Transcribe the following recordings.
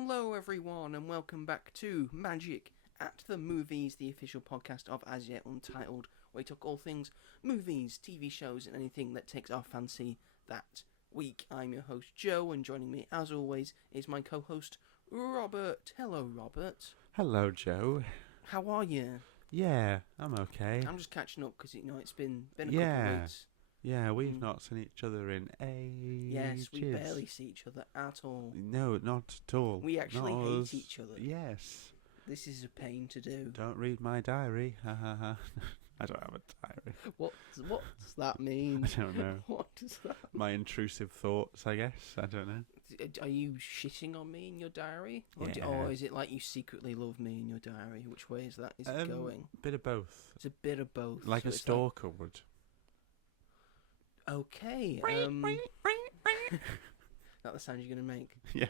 Hello everyone and welcome back to Magic at the Movies, the official podcast of As Yet Untitled, where we talk all things movies, TV shows and anything that takes our fancy that week. I'm your host Joe, and joining me as always is my co-host Robert. Hello Robert. Hello Joe. How are you? Yeah, I'm okay. I'm just catching up because it's been a couple of weeks. Yeah, we've not seen each other in ages. Yes, we barely see each other at all. No, not at all. We actually hate each other. Yes. This is a pain to do. Don't read my diary. Ha ha ha. I don't have a diary. What does that mean? I don't know. What does that mean? My intrusive thoughts, I guess. I don't know. Are you shitting on me in your diary? Yeah. Or is it like you secretly love me in your diary? Which way is that? Is it going? Bit of both. It's a bit of both. Like a stalker would. Okay. That the sound you're going to make? Yeah.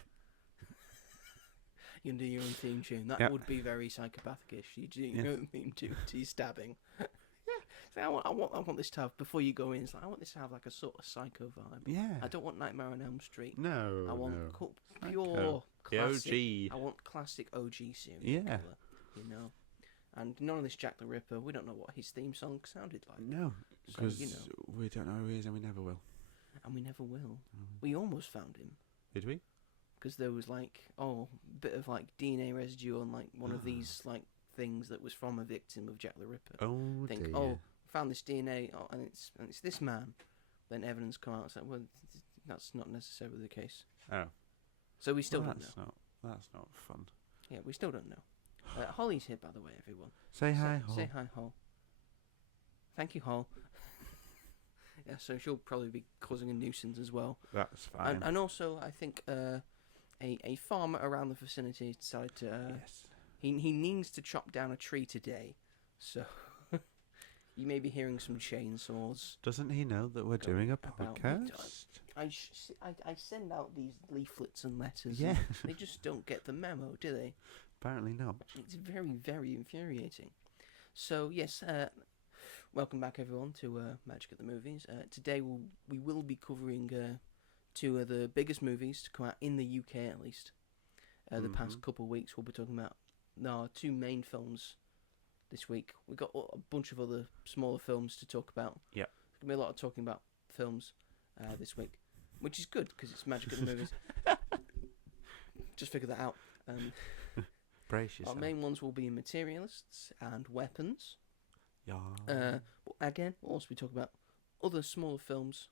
You can do your own theme tune. That would be very psychopathic-ish. You do your own theme tune to your stabbing. So I want this to have, before you go in, it's like, I want this to have like a sort of psycho vibe. Yeah. I don't want Nightmare on Elm Street. No. I want Psycho. pure classic. The OG. I want classic OG serial Yeah. killer, you know. And none of this Jack the Ripper. We don't know what his theme song sounded like. No, So, because we don't know who he is and we never will. And we never will. We almost found him. Did we? Because there was a bit of DNA residue on one of these things that was from a victim of Jack the Ripper. Oh dear. Found this DNA and it's this man. Then evidence come out and said, well, that's not necessarily the case. Oh. So we still don't know. That's not fun. Yeah, we still don't know. Holly's here, by the way, everyone. Say hi, Hol. Say hi, Hol. Thank you, Hol. Yeah, so she'll probably be causing a nuisance as well. That's fine. And also, I think a farmer around the vicinity decided to... yes. He needs to chop down a tree today, so you may be hearing some chainsaws. Doesn't he know that we're doing a podcast? I send out these leaflets and letters. Yeah. And they just don't get the memo, do they? Apparently not. It's very, very infuriating. So, yes, welcome back, everyone, to Magic at the Movies. Today we will be covering two of the biggest movies to come out in the UK, at least. The past couple of weeks, we'll be talking about our two main films this week. We've got a bunch of other smaller films to talk about. Yeah. There's going to be a lot of talking about films this week, which is good, because it's Magic at the Movies. Just figure that out. Brace yourself. Our main ones will be Materialists and Weapons. Yeah. But again, we'll also be talking about other smaller films.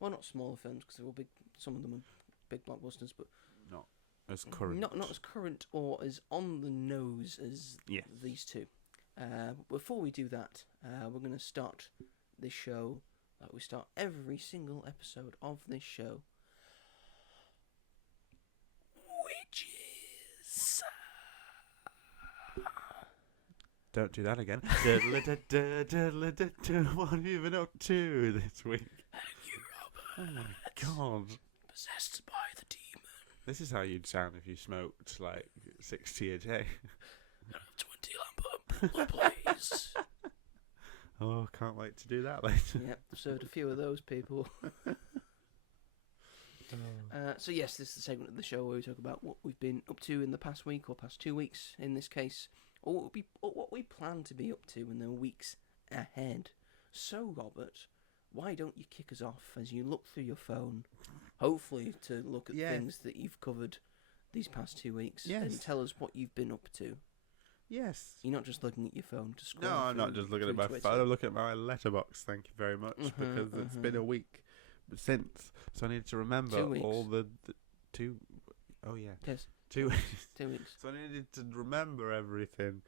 Well, not smaller films, because some of them are big blockbusters, but Not as current. Not as current or as on the nose as these two. Before we do that, we're going to start this show like we start every single episode of this show, which is... Don't do that again. What have you been up to this week? You, Robert. Oh my god. Possessed by the demon. This is how you'd sound if you smoked like 60 a day. 20 lamp, please. Oh, can't wait to do that later. Yep, served a few of those people. So yes, this is the segment of the show where we talk about what we've been up to in the past week, or past 2 weeks in this case, or what we plan to be up to in the weeks ahead. So, Robert, why don't you kick us off as you look through your phone, hopefully to look at things that you've covered these past 2 weeks, and tell us what you've been up to. Yes. You're not just looking at your phone to scroll. No, I'm not just looking at my phone. I'm looking at my letterbox. Thank you very much, because it's been a week since, so I need to remember all the two. Oh yeah. Yes. 2 weeks. 2 weeks. So I needed to remember everything.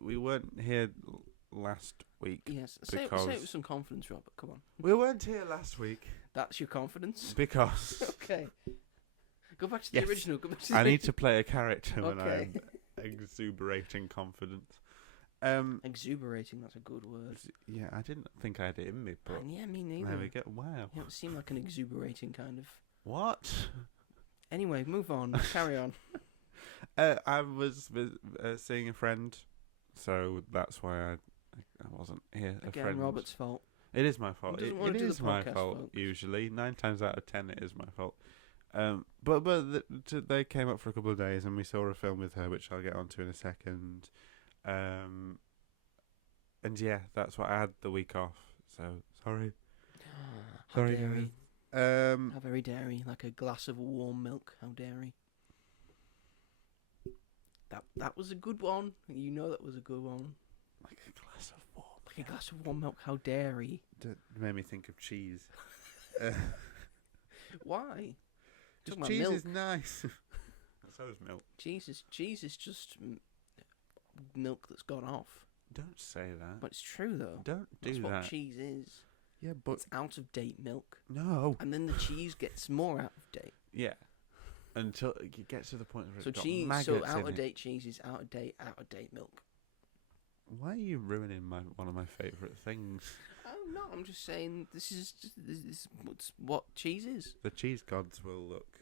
We weren't here last week. Yes. Say it with some confidence, Robert. Come on. We weren't here last week. That's your confidence? Because. Okay. Go back to the original. Go back to I need to play a character when Okay. I'm exuberating confidence. Exuberating, that's a good word. Yeah, I didn't think I had it in me, but Yeah, me neither. there we go. Wow. You don't seem like an exuberating kind of... What? Anyway, move on. Carry on. I was seeing a friend, so that's why I wasn't here. Again, Robert's fault. It is my fault. He doesn't want to do is the my podcast, fault, folks. usually. 9 times out of 10 it is my fault. They came up for a couple of days, and we saw a film with her, which I'll get onto in a second. And yeah, that's what I had the week off. So sorry. Sorry, guys. How very dairy, like a glass of warm milk. How dairy. That was a good one. You know that was a good one. Like a glass of warm. Like a glass of warm milk. How dairy. It made me think of cheese. Why? Just cheese milk is nice. So is milk. Cheese is just milk that's gone off. Don't say that. But it's true though. Don't do that's that. That's what cheese is. Yeah, but it's out of date milk. No. And then the cheese gets more out of date. Yeah. Until it gets to the point where so it's got cheese, maggots so out in of date it. cheese is out of date milk. Why are you ruining one of my favourite things? Oh no, I'm just saying this is what cheese is. The cheese gods will look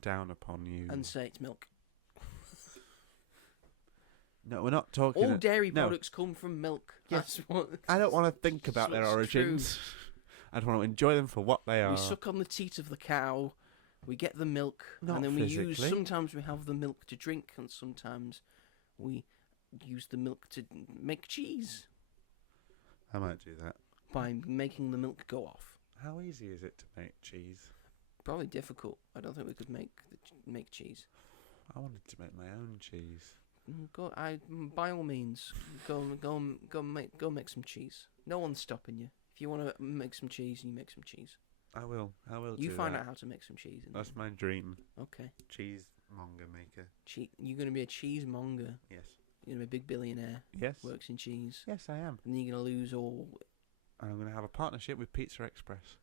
down upon you and say it's milk. No, we're not talking. All dairy products come from milk. Yes. That's what. I don't want to think about their origins. I don't want to enjoy them for what they are. We suck on the teat of the cow. We get the milk, Not and then physically. we use. Sometimes we have the milk to drink, and sometimes we use the milk to make cheese. I might do that by making the milk go off. How easy is it to make cheese? Probably difficult. I don't think we could make cheese. I wanted to make my own cheese. By all means, go make some cheese. No one's stopping you. If you want to make some cheese, you make some cheese. I will. You find out how to make some cheese. That's my dream. Okay. Cheesemonger maker. You're going to be a cheesemonger. Yes. You're going to be a big billionaire. Yes. Works in cheese. Yes, I am. And then you're going to lose all. And I'm going to have a partnership with Pizza Express.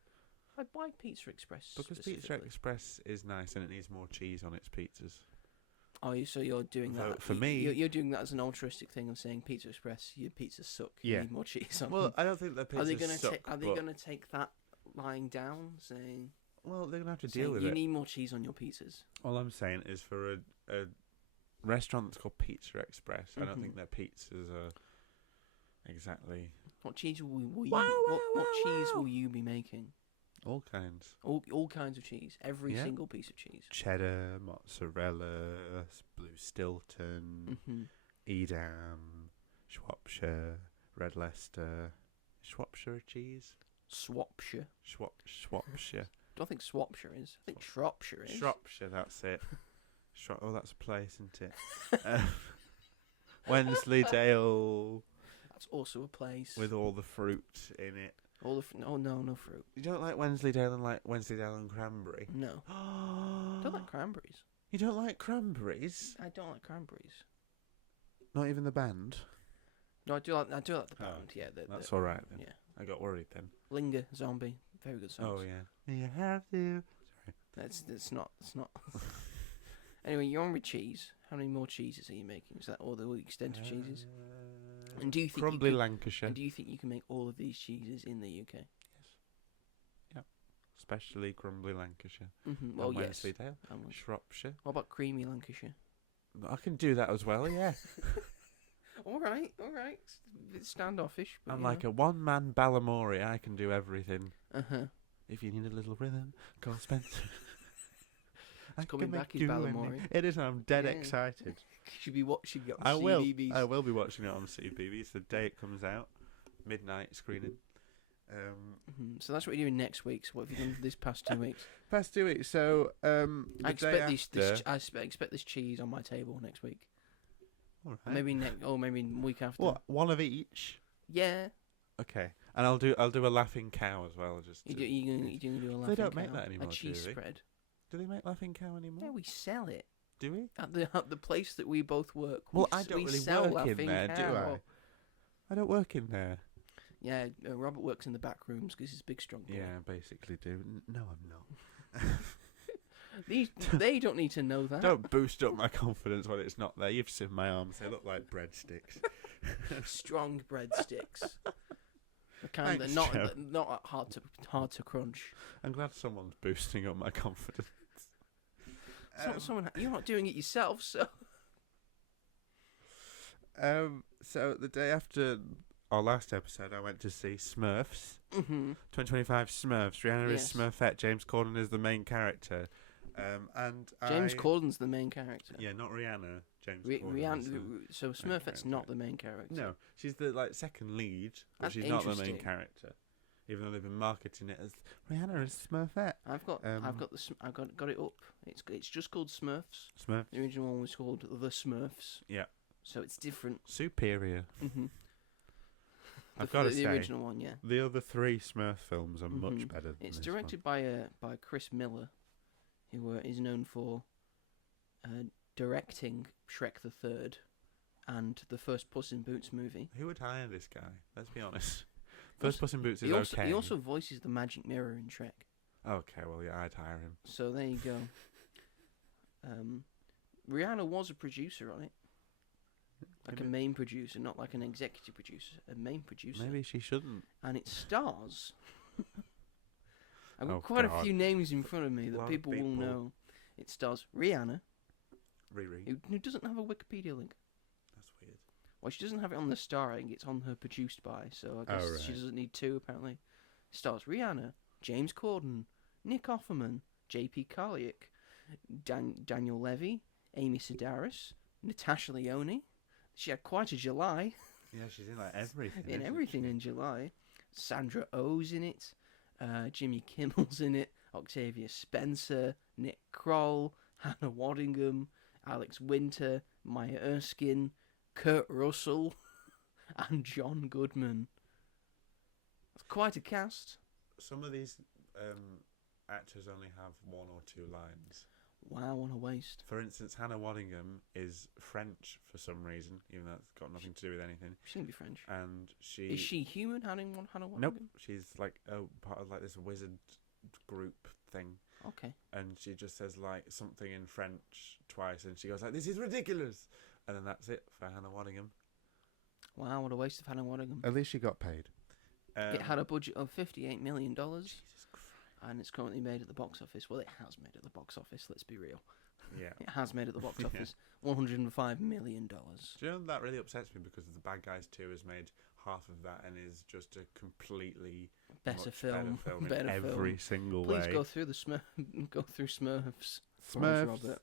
Why Pizza Express? Because Pizza Express is nice and it needs more cheese on its pizzas. Oh, so you're doing that for me? You're doing that as an altruistic thing of saying Pizza Express, your pizzas suck. You need more cheese on. Well, I don't think their pizzas suck. Are they going to take that lying down, saying? Well, they're going to have to deal with it. You need more cheese on your pizzas. All I'm saying is for a restaurant that's called Pizza Express, I don't think their pizzas are exactly. What cheese will cheese will you be making? All kinds. All kinds of cheese. Every single piece of cheese. Cheddar, mozzarella, Blue Stilton, Edam, Shropshire, Red Leicester. Shropshire a cheese? Swapshire. Shropshire. I don't think Swapshire is. I think Shropshire is. Shropshire, that's it. Oh, that's a place, isn't it? Wensleydale. That's also a place. With all the fruit in it. No fruit. You don't like Wensleydale and cranberry? No. I don't like cranberries. You don't like cranberries? I don't like cranberries. Not even the band? No, I do like the band. Yeah, that's all right then. Yeah, I got worried then. Linger, Zombie, very good songs. Oh yeah. You have to. Sorry. It's not. Anyway, you're on with cheese. How many more cheeses are you making? Is that all the extent of cheeses? And do you think Crumbly Lancashire? And do you think you can make all of these cheeses in the UK? Yes. Yep. Especially Crumbly Lancashire. Mm-hmm. Well, yes. Wensleydale, Shropshire. What about Creamy Lancashire? I can do that as well. Yeah. All right. It's a bit standoffish. But I'm like a one-man Balamory. I can do everything. If you need a little rhythm, call Spencer. It's coming back as Balamory. It is. I'm dead excited. You should be watching it on CBeebies. I will be watching it on CBeebies the day it comes out. Midnight screening. So that's what you're doing next week. So what have you done this past 2 weeks? Past 2 weeks. So I expect this cheese on my table next week. All right. Maybe week after. What? One of each? Yeah. Okay. And I'll do a laughing cow as well. You're going to do a laughing cow? They don't make that anymore. A cheese spread. Do they make laughing cow anymore? Yeah, we sell it. Do we? At the place that we both work. Well, I don't really work in there, do I? I don't work in there. Yeah, Robert works in the back rooms because he's a big, strong boy. Yeah, I basically do. No, I'm not. They don't need to know that. Don't boost up my confidence when it's not there. You've seen my arms; they look like breadsticks. Strong breadsticks. The kind that not hard to crunch. I'm glad someone's boosting up my confidence. You're not doing it yourself, so. So the day after our last episode, I went to see Smurfs. 2025 Smurfs. Rihanna is Smurfette. James Corden is the main character. And James Corden's the main character. Yeah, not Rihanna. James Corden. Rihanna. So Smurfette's not the main character. No, she's the second lead, but That's she's not the main character. Even though they've been marketing it as Rihanna is Smurfette. I've got it up. It's just called Smurfs. Smurfs. The original one was called The Smurfs. Yeah. So it's different. Superior. Mm-hmm. I've got to say, the original one, yeah. The other 3 Smurf films are much better than It's this directed by Chris Miller, who is known for directing Shrek the Third and the first Puss in Boots movie. Who would hire this guy? Let's be honest. First Puss in Boots is okay. He also voices the Magic Mirror in Shrek. Okay, well, yeah, I'd hire him. So there you go. Rihanna was a producer on it. Like a main producer, not like an executive producer. A main producer. Maybe she shouldn't. And it stars... I've got quite a few names in front of me that people will know. It stars Rihanna. Riri. Who doesn't have a Wikipedia link. That's weird. Well, she doesn't have it on the starring, it's on her produced by, so I guess she doesn't need 2, apparently. It stars Rihanna, James Corden, Nick Offerman, J.P. Carliak, Daniel Levy, Amy Sedaris, Natasha Lyonne. She had quite a July. Yeah, she's in everything. In everything in July. Sandra Oh's in it. Jimmy Kimmel's in it. Octavia Spencer, Nick Kroll, Hannah Waddingham, Alex Winter, Maya Erskine, Kurt Russell, and John Goodman. It's quite a cast. Some of these actors only have 1 or 2 lines. Wow, what a waste. For instance, Hannah Waddingham is French for some reason, even though it's got nothing to do with anything. She shouldn't be French. And Is she human, Hannah Waddingham? Nope. She's part of this wizard group thing. Okay. And she just says something in French twice, and she goes this is ridiculous, and then that's it for Hannah Waddingham. Wow, what a waste of Hannah Waddingham. At least she got paid. It had a budget of $58 million. Jesus Christ. And it's currently made at the box office. Well, it has made at the box office, let's be real. Yeah. It has made at the box office $105 million. Do you know that really upsets me because The Bad Guys 2 has made half of that and is just a completely better film in every single way. Please go through Smurfs. Smurfs. Robert.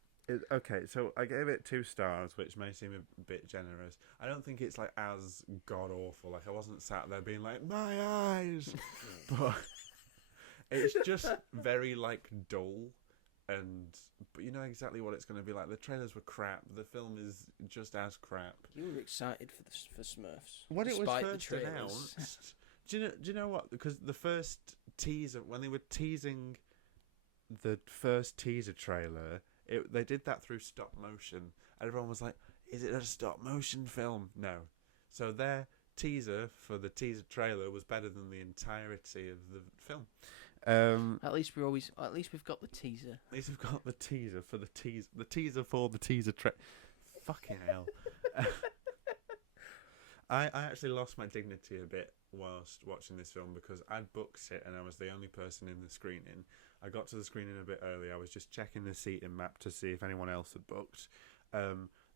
Okay, so I gave it 2 stars, which may seem a bit generous. I don't think it's as god awful. I wasn't sat there being my eyes, but it's just very dull, but you know exactly what it's going to be like. The trailers were crap. The film is just as crap. You were excited for Smurfs when it was first first announced. Do you know what? Because the first teaser, when they were teasing the first teaser trailer, they did that through stop motion. And everyone was like, "Is it a stop motion film?" No. So their teaser for the teaser trailer was better than the entirety of the film. At least we've got the teaser. At least we've got the teaser for the teaser. The teaser for the teaser Fucking hell. I actually lost my dignity a bit whilst watching this film because I'd booked it and I was the only person in the screening. I got to the screening a bit early. I was just checking the seating map to see if anyone else had booked.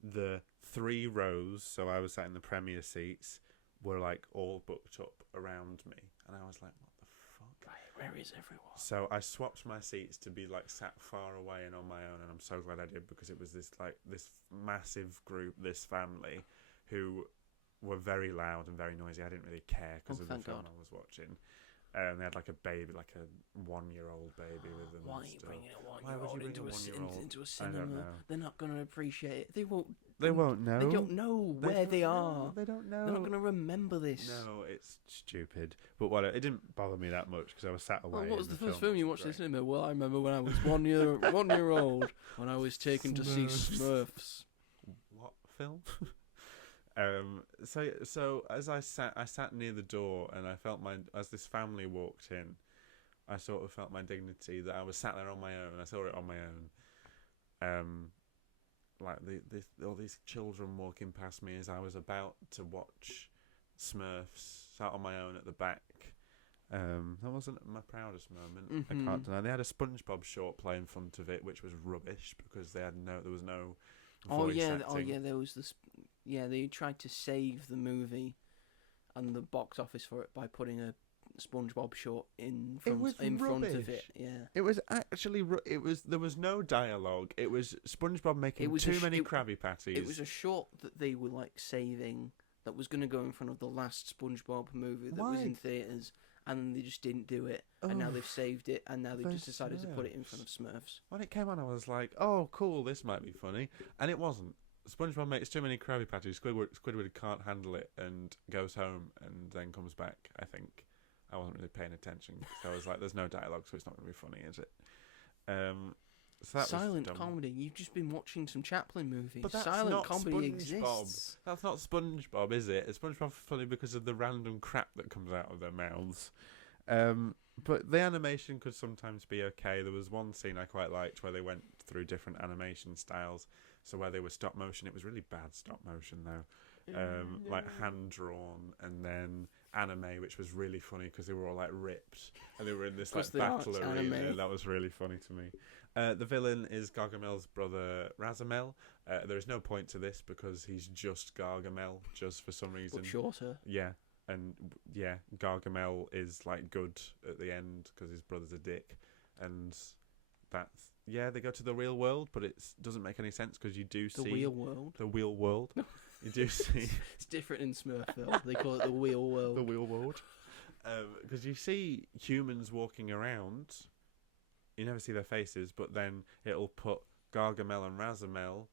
The 3 rows, so I was sat in the premiere seats, were all booked up around me. And I was like, what the fuck? Where is everyone? So I swapped my seats to be sat far away and on my own, and I'm so glad I did because it was this massive group, this family, who were very loud and very noisy. I didn't really care because of the film I was watching. They had a baby, a 1-year-old baby with them. Why are you bringing a 1-year-old into a cinema? I don't know. They're not going to appreciate it. They won't know. They don't know where they are. They don't know. They're not going to remember this. No, it's stupid. But it didn't bother me that much because I was sat away. What was the first film you watched in the cinema? Well, I remember when I was 1 year old when I was taken to see Smurfs. What film? So as I sat near the door, and I felt as this family walked in, I sort of felt my dignity that I was sat there on my own. I saw it on my own. All these children walking past me as I was about to watch Smurfs, sat on my own at the back. That wasn't my proudest moment. Mm-hmm. I can't deny. They had a SpongeBob short play in front of it, which was rubbish because there was no voice acting. There was this. Yeah, they tried to save the movie and the box office for it by putting a SpongeBob short in It front was of it. rubbish. Yeah. It was actually there was no dialogue. It was SpongeBob making too many Krabby Patties. It was a short that they were like saving that was going to go in front of the last SpongeBob movie that was in theaters, and then they just didn't do it, and now they've saved it, and now they've just decided to put it in front of Smurfs. When it came on, I was like, "Oh, cool! This might be funny," and it wasn't. SpongeBob makes too many Krabby Patties. Squidward can't handle it and goes home, and then comes back. I think I wasn't really paying attention, so I was like, "There's no dialogue, so it's not going to be funny, is it?" So that Silent was dumb. comedy. You've just been watching some Chaplin movies. But that's Silent not comedy SpongeBob. exists. That's not SpongeBob, is it? SpongeBob's funny because of the random crap that comes out of their mouths. But the animation could sometimes be okay. There was one scene I quite liked where they went through different animation styles. So where they were stop motion, it was really bad stop motion though. Like hand drawn, and then anime, which was really funny because they were all like ripped and they were in this like battle arena. Anime. That was really funny to me. The villain is Gargamel's brother Razamel. There is no point to this because he's just Gargamel, just for some reason. But shorter. Yeah, and yeah, Gargamel is like good at the end because his brother's a dick, and that's they go to the real world, but it doesn't make any sense because you do see the real world. The real world. You do see. It's different in Smurfville. They call it the real world. The real world. Because you see humans walking around. You never see their faces, but then it'll put Gargamel and Razamel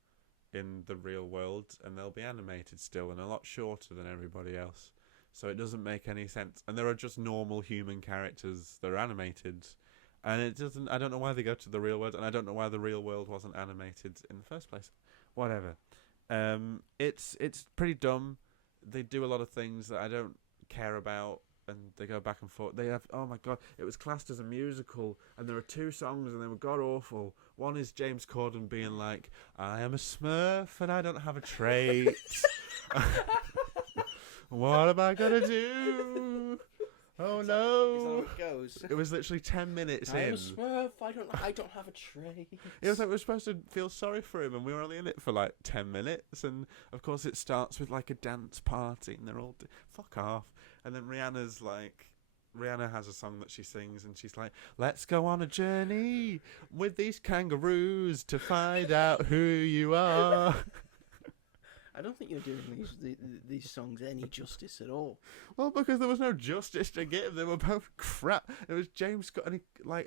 in the real world, and they'll be animated still and a lot shorter than everybody else. So it doesn't make any sense. And there are just normal human characters that are animated, and it doesn't. I don't know why they go to the real world, and I don't know why the real world wasn't animated in the first place. Whatever. It's pretty dumb. They do a lot of things that I don't care about. And they go back and forth. They have, oh my god, it was classed as a musical, and there are 2 songs, and they were god awful. One is James Corden being like, "I am a Smurf, and I don't have a trait. What am I gonna do? Oh no!" Is that how it goes? It was literally 10 minutes in. I am a Smurf. I don't have a trait. It was like we were supposed to feel sorry for him, and we were only in it for like 10 minutes. And of course, it starts with like a dance party, and they're all fuck off. And then Rihanna has a song that she sings, and she's like, "Let's go on a journey with these kangaroos to find out who you are." I don't think you're doing these songs any justice at all. Well, because there was no justice to give. They were both crap. It was James Corden.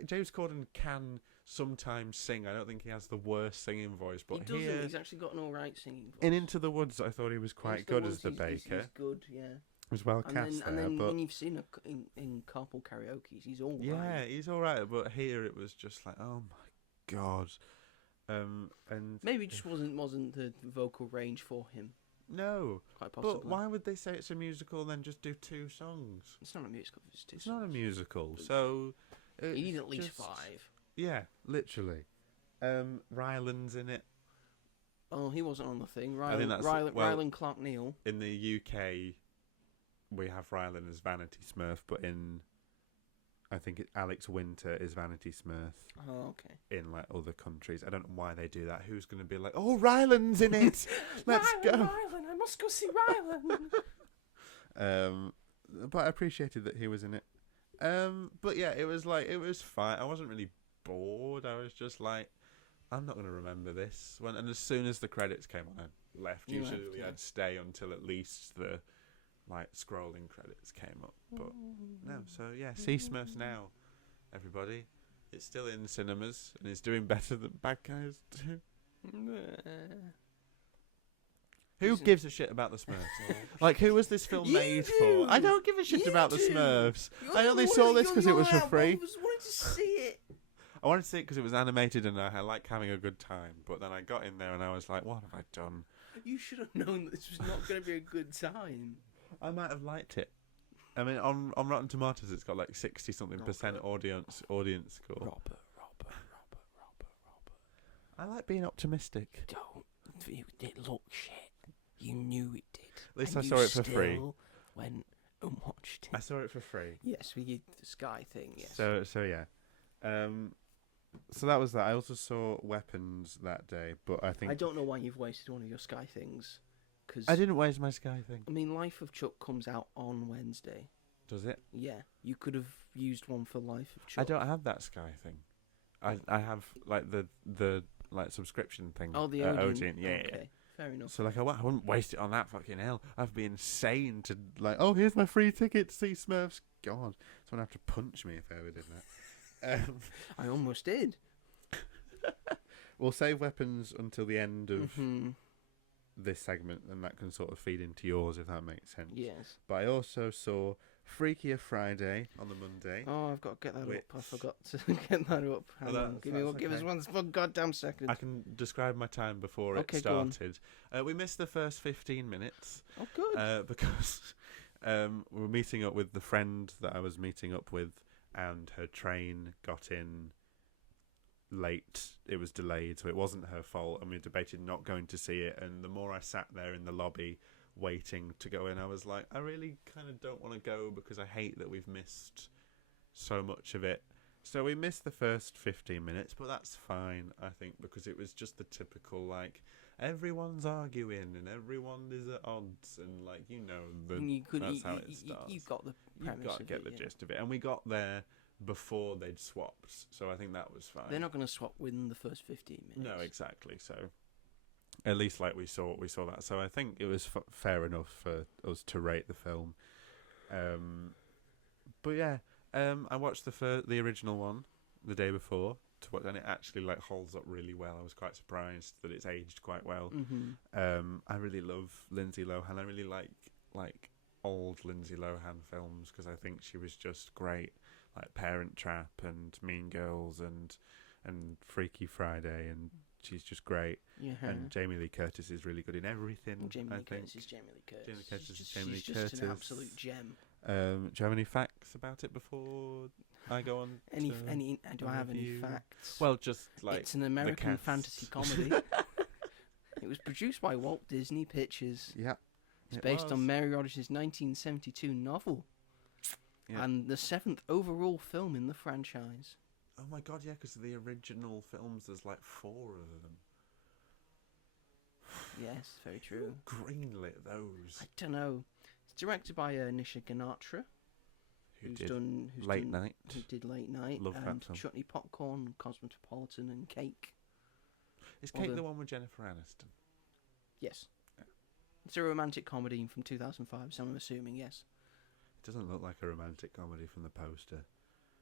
James Corden can sometimes sing. I don't think he has the worst singing voice, but he doesn't. He's actually got an all right singing voice. In Into the Woods, I thought he was quite good as the baker. He's good, yeah. Was well cast and then but when you've seen in Carpool Karaoke, he's all right. Yeah, he's all right, but here it was just like, oh my god. And maybe it just wasn't the vocal range for him. No, quite possibly. But why would they say it's a musical and then just do 2 songs? It's not a musical. It's 2 songs. Not a musical, so you need at least 5. Yeah, literally. Ryland's in it. Oh, he wasn't on the thing. Ryland Clark Neal. In the UK, we have Ryland as Vanity Smurf, but I think Alex Winter is Vanity Smurf. Oh, okay. In like other countries, I don't know why they do that. Who's going to be like, "Oh, Ryland's in it. Let's go." Ryland, I must go see Ryland. But I appreciated that he was in it. But yeah, it was fine. I wasn't really bored. I was just like, I'm not going to remember this. And as soon as the credits came on, I left. Usually I'd stay until at least the scrolling credits came up. But no, so yeah, see Smurfs now, everybody. It's still in cinemas and it's doing better than Bad Guys 2. Who gives a shit about the Smurfs? Who was this film made for? I don't give a shit about the Smurfs. I only saw this because it was for free. I just wanted to see it. I wanted to see it because it was animated and I like having a good time. But then I got in there and I was like, what have I done? You should have known that this was not going to be a good time. I might have liked it. I mean, on Rotten Tomatoes, it's got 60-something% audience score. Robert. I like being optimistic. Don't. It looked shit. You knew it did. At least I saw it for free. Went and watched it. I saw it for free. Yes, we did the Sky thing. Yes. So yeah. So that was that. I also saw Weapons that day, but I don't know why you've wasted one of your Sky things. I didn't waste my Sky thing. I mean, Life of Chuck comes out on Wednesday. Does it? Yeah, you could have used one for Life of I Chuck. don't have that Sky thing. I have like the like subscription thing. Oh, the Odeon. Odeon. Yeah, Okay, yeah. fair enough. So like I wouldn't waste it on that fucking hell. I'd be insane to like. Oh, here's my free ticket to see Smurfs. God, someone would have to punch me if I ever did that. I almost did. We'll save weapons until the end of Mm-hmm. this segment, and that can sort of feed into yours if that makes sense. Yes. But I also saw Freakier Friday on the Monday. Oh, I've got to get that Which- up. I forgot to get that up. Hang Well, on. Give us one goddamn second. I can describe my time before Okay, it go on. started. We missed the first 15 minutes Oh, good. because we were meeting up with the friend that I was meeting up with, and her train got in late. It was delayed, so it wasn't her fault, and we debated not going to see it. And the more I sat there in the lobby waiting to go in, I was like, I really kind of don't want to go because I hate that we've missed so much of it. So we missed the first 15 minutes, but that's fine, I think, because it was just the typical, like, everyone's arguing and everyone is at odds, and, like, that's how it starts. You've got the premise. You've got to get the gist of it. And we got there before they'd swapped, so I think that was fine. They're not going to swap within the first 15 minutes. No, exactly. So at least like we saw that. So I think it was fair enough for us to rate the film. But yeah, I watched the original one the day before and it actually like holds up really well. I was quite surprised that it's aged quite well. Mm-hmm. I really love Lindsay Lohan. I really like old Lindsay Lohan films because I think she was just great. Like Parent Trap and Mean Girls and Freaky Friday, and she's just great. Yeah. And Jamie Lee Curtis is really good in everything. Well, Jamie I Lee think. Curtis is Jamie Lee Curtis. Jamie Curtis is She's Jamie Lee just Curtis. an absolute gem. Do you have any facts about it before I go on? Do I have any review? facts? Well, just like it's an American cast. fantasy comedy. It was produced by Walt Disney Pictures. Yeah. It's based on Mary Rodgers' 1972 novel. Yeah. And the 7th overall film in the franchise. Oh my god, yeah, because the original films, there's like 4 of them. Yes, very true. Who greenlit those? I don't know. It's directed by Nisha Ganatra, who's done Late Night. Who did Late Night. Love that and film. Chutney Popcorn, Cosmopolitan, and Cake. Is Cake the one with Jennifer Aniston? Yes. Yeah. It's a romantic comedy from 2005, so I'm assuming yes. It doesn't look like a romantic comedy from the poster.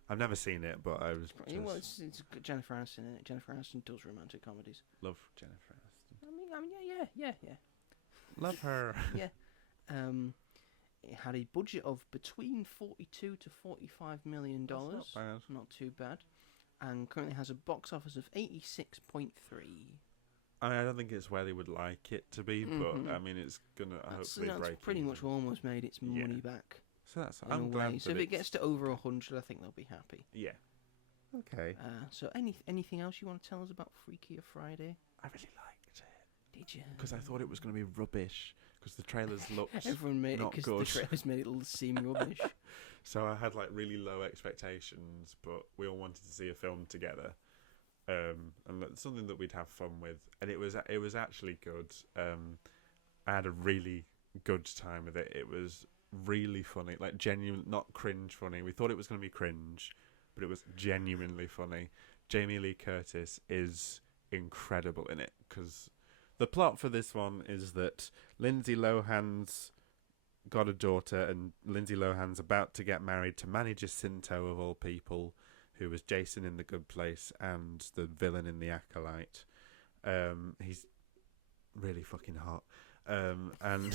I've never seen it, but I was just... Well, it's got Jennifer Aniston in it. Jennifer Aniston does romantic comedies. Love Jennifer Aniston. I mean, yeah. Love her. Yeah. It had a budget of between $42 to $45 million. That's not bad. Not too bad. And currently has a box office of 86.3. I mean, I don't think it's where they would like it to be, but I mean, it's gonna hopefully break. It's pretty even. much almost made its money back. So that's. In I'm a glad. way. So if it gets to over 100, I think they'll be happy. Yeah. Okay. So anything else you want to tell us about Freakier Friday? I really liked it. Did you? Because I thought it was going to be rubbish. Because the trailers looked Everyone made not it because good. the trailers made it seem rubbish. So I had like really low expectations, but we all wanted to see a film together, and that's something that we'd have fun with. And it was actually good. I had a really good time with it. It was really funny, like genuine, not cringe funny. We thought it was going to be cringe, but it was genuinely funny. Jamie Lee Curtis is incredible in it because the plot for this one is that Lindsay Lohan's got a daughter, and Lindsay Lohan's about to get married to Manny Jacinto of all people, who was Jason in The Good Place and the villain in The Acolyte. He's really fucking hot, and.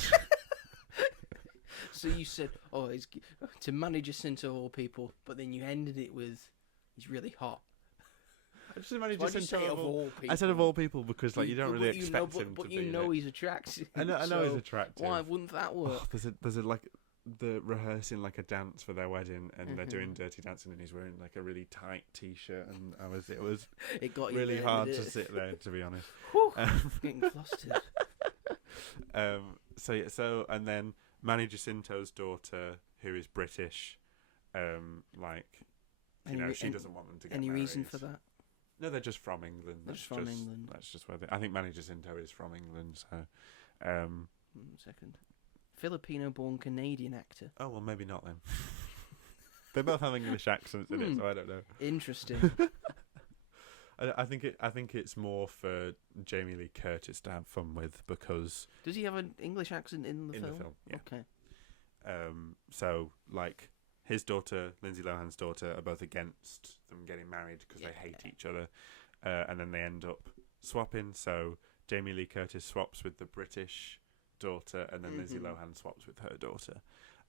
So you said, it's to Manny Jacinto of all people, but then you ended it with, he's really hot. I just imagine Why'd you say of all people? I said of all people because like you don't really expect him to be. But you know he's attractive. I know he's attractive. Why wouldn't that work? There's a like the rehearsing like a dance for their wedding, and they're doing Dirty Dancing, and he's wearing like a really tight t-shirt, and it got you really there, hard did to it? sit there, to be honest. Getting flustered. So and then Manny Jacinto's daughter, who is British, she doesn't want them to get Any married. reason for that? No, they're just from England. They're just from England. That's just where I think Manny Jacinto is from England. So, Second, Filipino-born Canadian actor. Oh well, maybe not then. They both have English accents in it, so I don't know. Interesting. I think it's more for Jamie Lee Curtis to have fun with because Does he have an English accent in the film? In the film, yeah. Okay. So like his daughter, Lindsay Lohan's daughter, are both against them getting married because they hate each other, and then they end up swapping. So Jamie Lee Curtis swaps with the British daughter, and then Lindsay Lohan swaps with her daughter.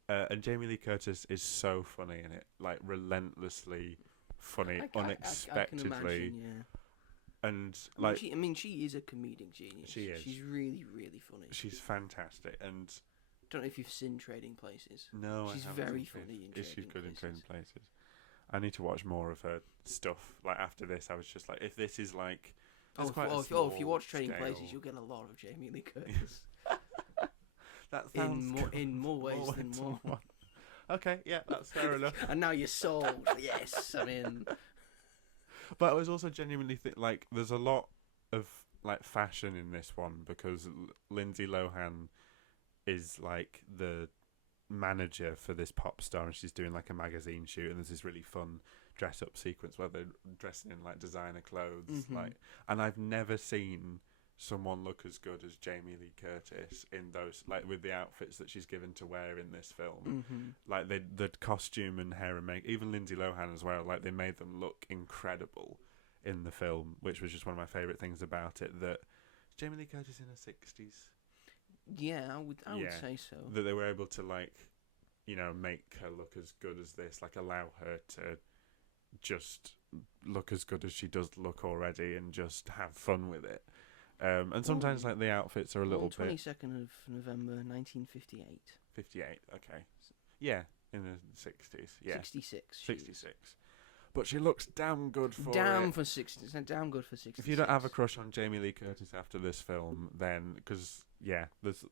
And Jamie Lee Curtis is so funny in it, like relentlessly funny, unexpectedly. I can imagine, yeah. And like, she is a comedic genius. She is. She's really, really funny. She's fantastic, and don't know if you've seen Trading Places. No, she's very funny in Trading Places. She's good in Trading Places. I need to watch more of her stuff. Like after this, I was just like, if this is like, if you watch Trading Places, you'll get a lot of Jamie Lee Curtis. That sounds in more ways than one. Okay, yeah, that's fair enough. And now you're sold. Yes, I mean. But I was also genuinely like, there's a lot of like fashion in this one because Lindsay Lohan is like the manager for this pop star, and she's doing like a magazine shoot, and there's this really fun dress up sequence where they're dressing in like designer clothes, like, and I've never seen someone look as good as Jamie Lee Curtis in those, like with the outfits that she's given to wear in this film. Like the costume and hair and makeup, even Lindsay Lohan as well, like they made them look incredible in the film, which was just one of my favourite things about it, that Jamie Lee Curtis in her 60s. Yeah, I would say so. That they were able to, like, you know, make her look as good as this, like allow her to just look as good as she does look already and just have fun with it. And sometimes like the outfits are a little 22nd of November 1958. 58, okay. Yeah, in the 60s. Yeah. 66. 66. But she looks damn good for damn it. For 60. Damn good for 66. If you don't have a crush on Jamie Lee Curtis after this film, then, because, yeah, there's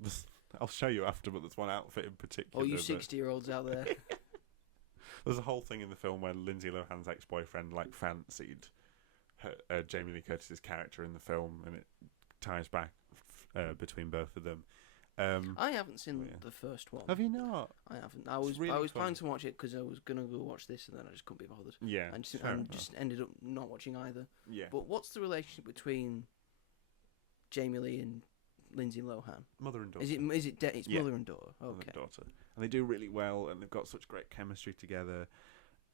I'll show you after, but there's one outfit in particular. Oh, you 60-year-olds out there. There's a whole thing in the film where Lindsay Lohan's ex-boyfriend, like, fancied Jamie Lee Curtis's character in the film, and it ties back between both of them. I haven't seen the first one. Have you not? I haven't. I was planning to watch it because I was gonna go watch this, and then I just couldn't be bothered. Yeah, and just ended up not watching either. Yeah. But what's the relationship between Jamie Lee and Lindsay Lohan? Mother and daughter. It's mother and daughter. Okay. Mother and daughter, and they do really well, and they've got such great chemistry together.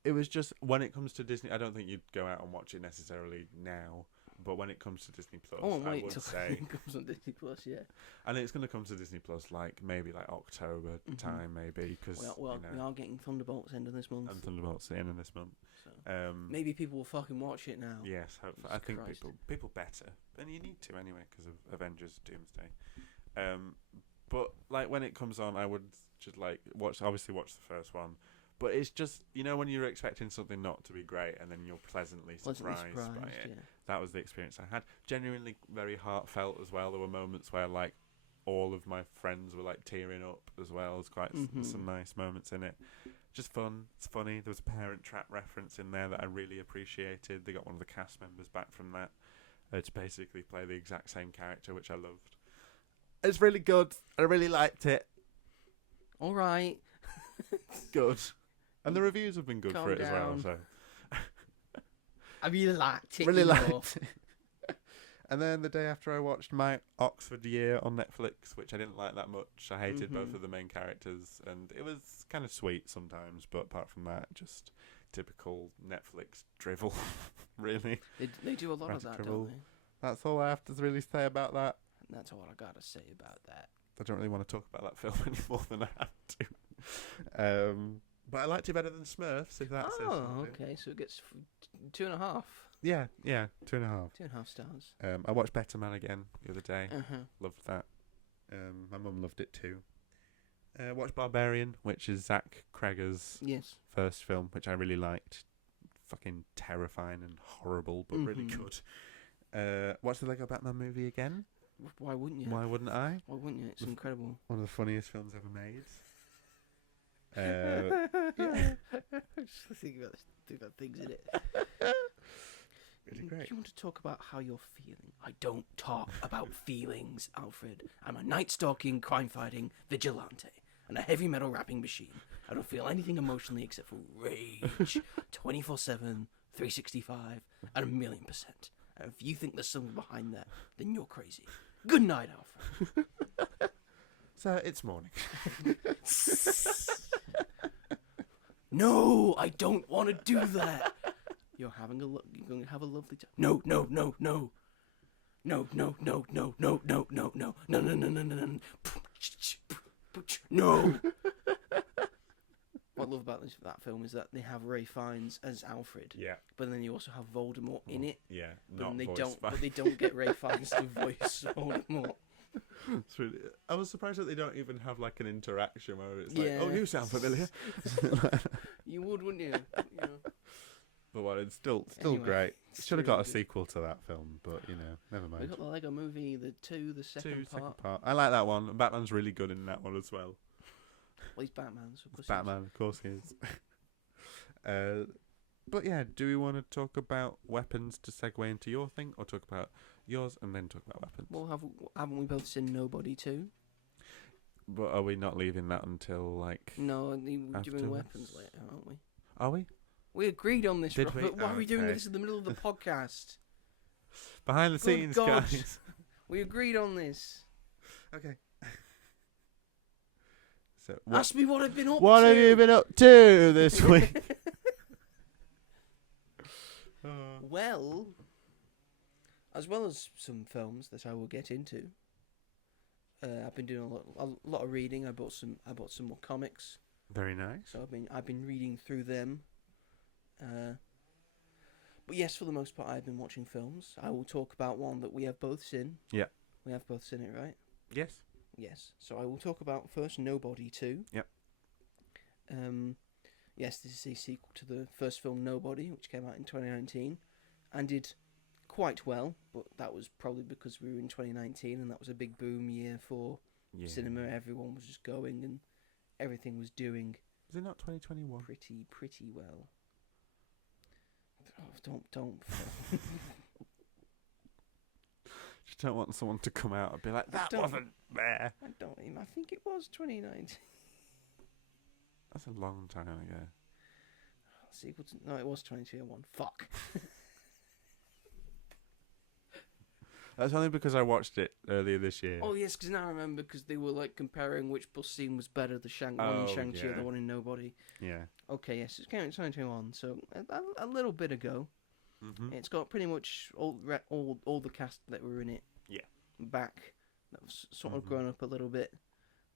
It was just, when it comes to Disney, I don't think you'd go out and watch it necessarily now. But when it comes to Disney Plus, I would say it comes on Disney Plus, yeah. And it's going to come to Disney Plus like maybe like October time, maybe, because we are getting Thunderbolts end of this month. And Thunderbolts the end of this month. So maybe people will fucking watch it now. Yes, hopefully. I think people better, and you need to anyway because of Avengers Doomsday. But like when it comes on, I would just like watch the first one. But it's just, you know, when you're expecting something not to be great and then you're pleasantly surprised by it. Yeah. That was the experience I had. Genuinely very heartfelt as well. There were moments where, like, all of my friends were, like, tearing up as well. There's quite some nice moments in it. Just fun. It's funny. There was a Parent Trap reference in there that I really appreciated. They got one of the cast members back from that to basically play the exact same character, which I loved. It's really good. I really liked it. All right. Good. And the reviews have been good for it as well. So I really liked it. Really liked it. And then the day after, I watched My Oxford Year on Netflix, which I didn't like that much. I hated both of the main characters, and it was kind of sweet sometimes. But apart from that, just typical Netflix drivel, really. They do a lot of that, don't they? That's all I have to really say about that. That's all I gotta say about that. I don't really want to talk about that film any more than I have to. But I liked it better than Smurfs, if that says something. Oh, okay, so it gets 2.5. Yeah, 2.5. 2.5 stars. I watched Better Man again the other day. Loved that. My mum loved it too. Watched Barbarian, which is Zach Cregger's first film, which I really liked. Fucking terrifying and horrible, but really good. Watched the Lego Batman movie again. Why wouldn't you? Why wouldn't I? Why wouldn't you? It's incredible. One of the funniest films ever made. Just think about things in it. Really great. Do you want to talk about how you're feeling? I don't talk about feelings, Alfred. I'm a night-stalking, crime-fighting vigilante. and a heavy metal rapping machine. I don't feel anything emotionally except for rage. 24/7, 365, and 1,000,000%. And if you think there's something behind that, then you're crazy. Good night, Alfred. So it's morning. No, I don't want to do that. You're going to have a lovely time. No. No. What I love about that film is that they have Ray Fiennes as Alfred. Yeah. But then you also have Voldemort in it. Yeah. But they don't get Ray Fiennes to voice Voldemort. It's really, I was surprised that they don't even have like an interaction where it's like, Yeah. oh, you sound familiar. You would, wouldn't you? Yeah. But well, it's still Anyway, great. it's Should have really got a good. sequel to that film, but never We mind. got the Lego Movie, the second part. I like that one. Batman's really good in that one as well. Well, he's Batman, so of course. Batman, of course he is. But yeah, do we want to talk about weapons to segue into your thing, or talk about yours and then talk about weapons? Well, haven't we both seen Nobody too? But are we not leaving that until like? No, we're doing Afterwards. weapons later, aren't we? Are we? We agreed on this, Did we? Robert. Why are we doing Okay. this in the middle of the podcast? Behind the Good scenes, God. guys. We agreed on this. Okay. So Ask me what I've been up what to. have you been up to this week? Well, as well as some films that I will get into, I've been doing a lot of reading. I bought some more comics, Very nice. so I've been reading through them. But yes, for the most part, I've been watching films. I will talk about one that we have both seen. Yeah. We have both seen it, right? Yes. Yes. So I will talk about first Nobody 2. Yep. Yes, this is a sequel to the first film Nobody, which came out in 2019 and did quite well, but that was probably because we were in 2019 and that was a big boom year for cinema. Everyone was just going and everything was doing Was it not 2021? pretty well. Oh, don't. Just don't want someone to come out and be like, that don't- wasn't there. I think it was 2019. That's a long time ago. Sequel to, no, it was 2021. Fuck. That's only because I watched it earlier this year. Oh yes, because now I remember, because they were like comparing which bus scene was better, the one in Shang-Chi or the one in Nobody. Yeah. Okay, yes, it came in 2021, so a little bit ago. Mm-hmm. It's got pretty much all the cast that were in it. Yeah. Back, that was sort of Mhm. grown up a little bit.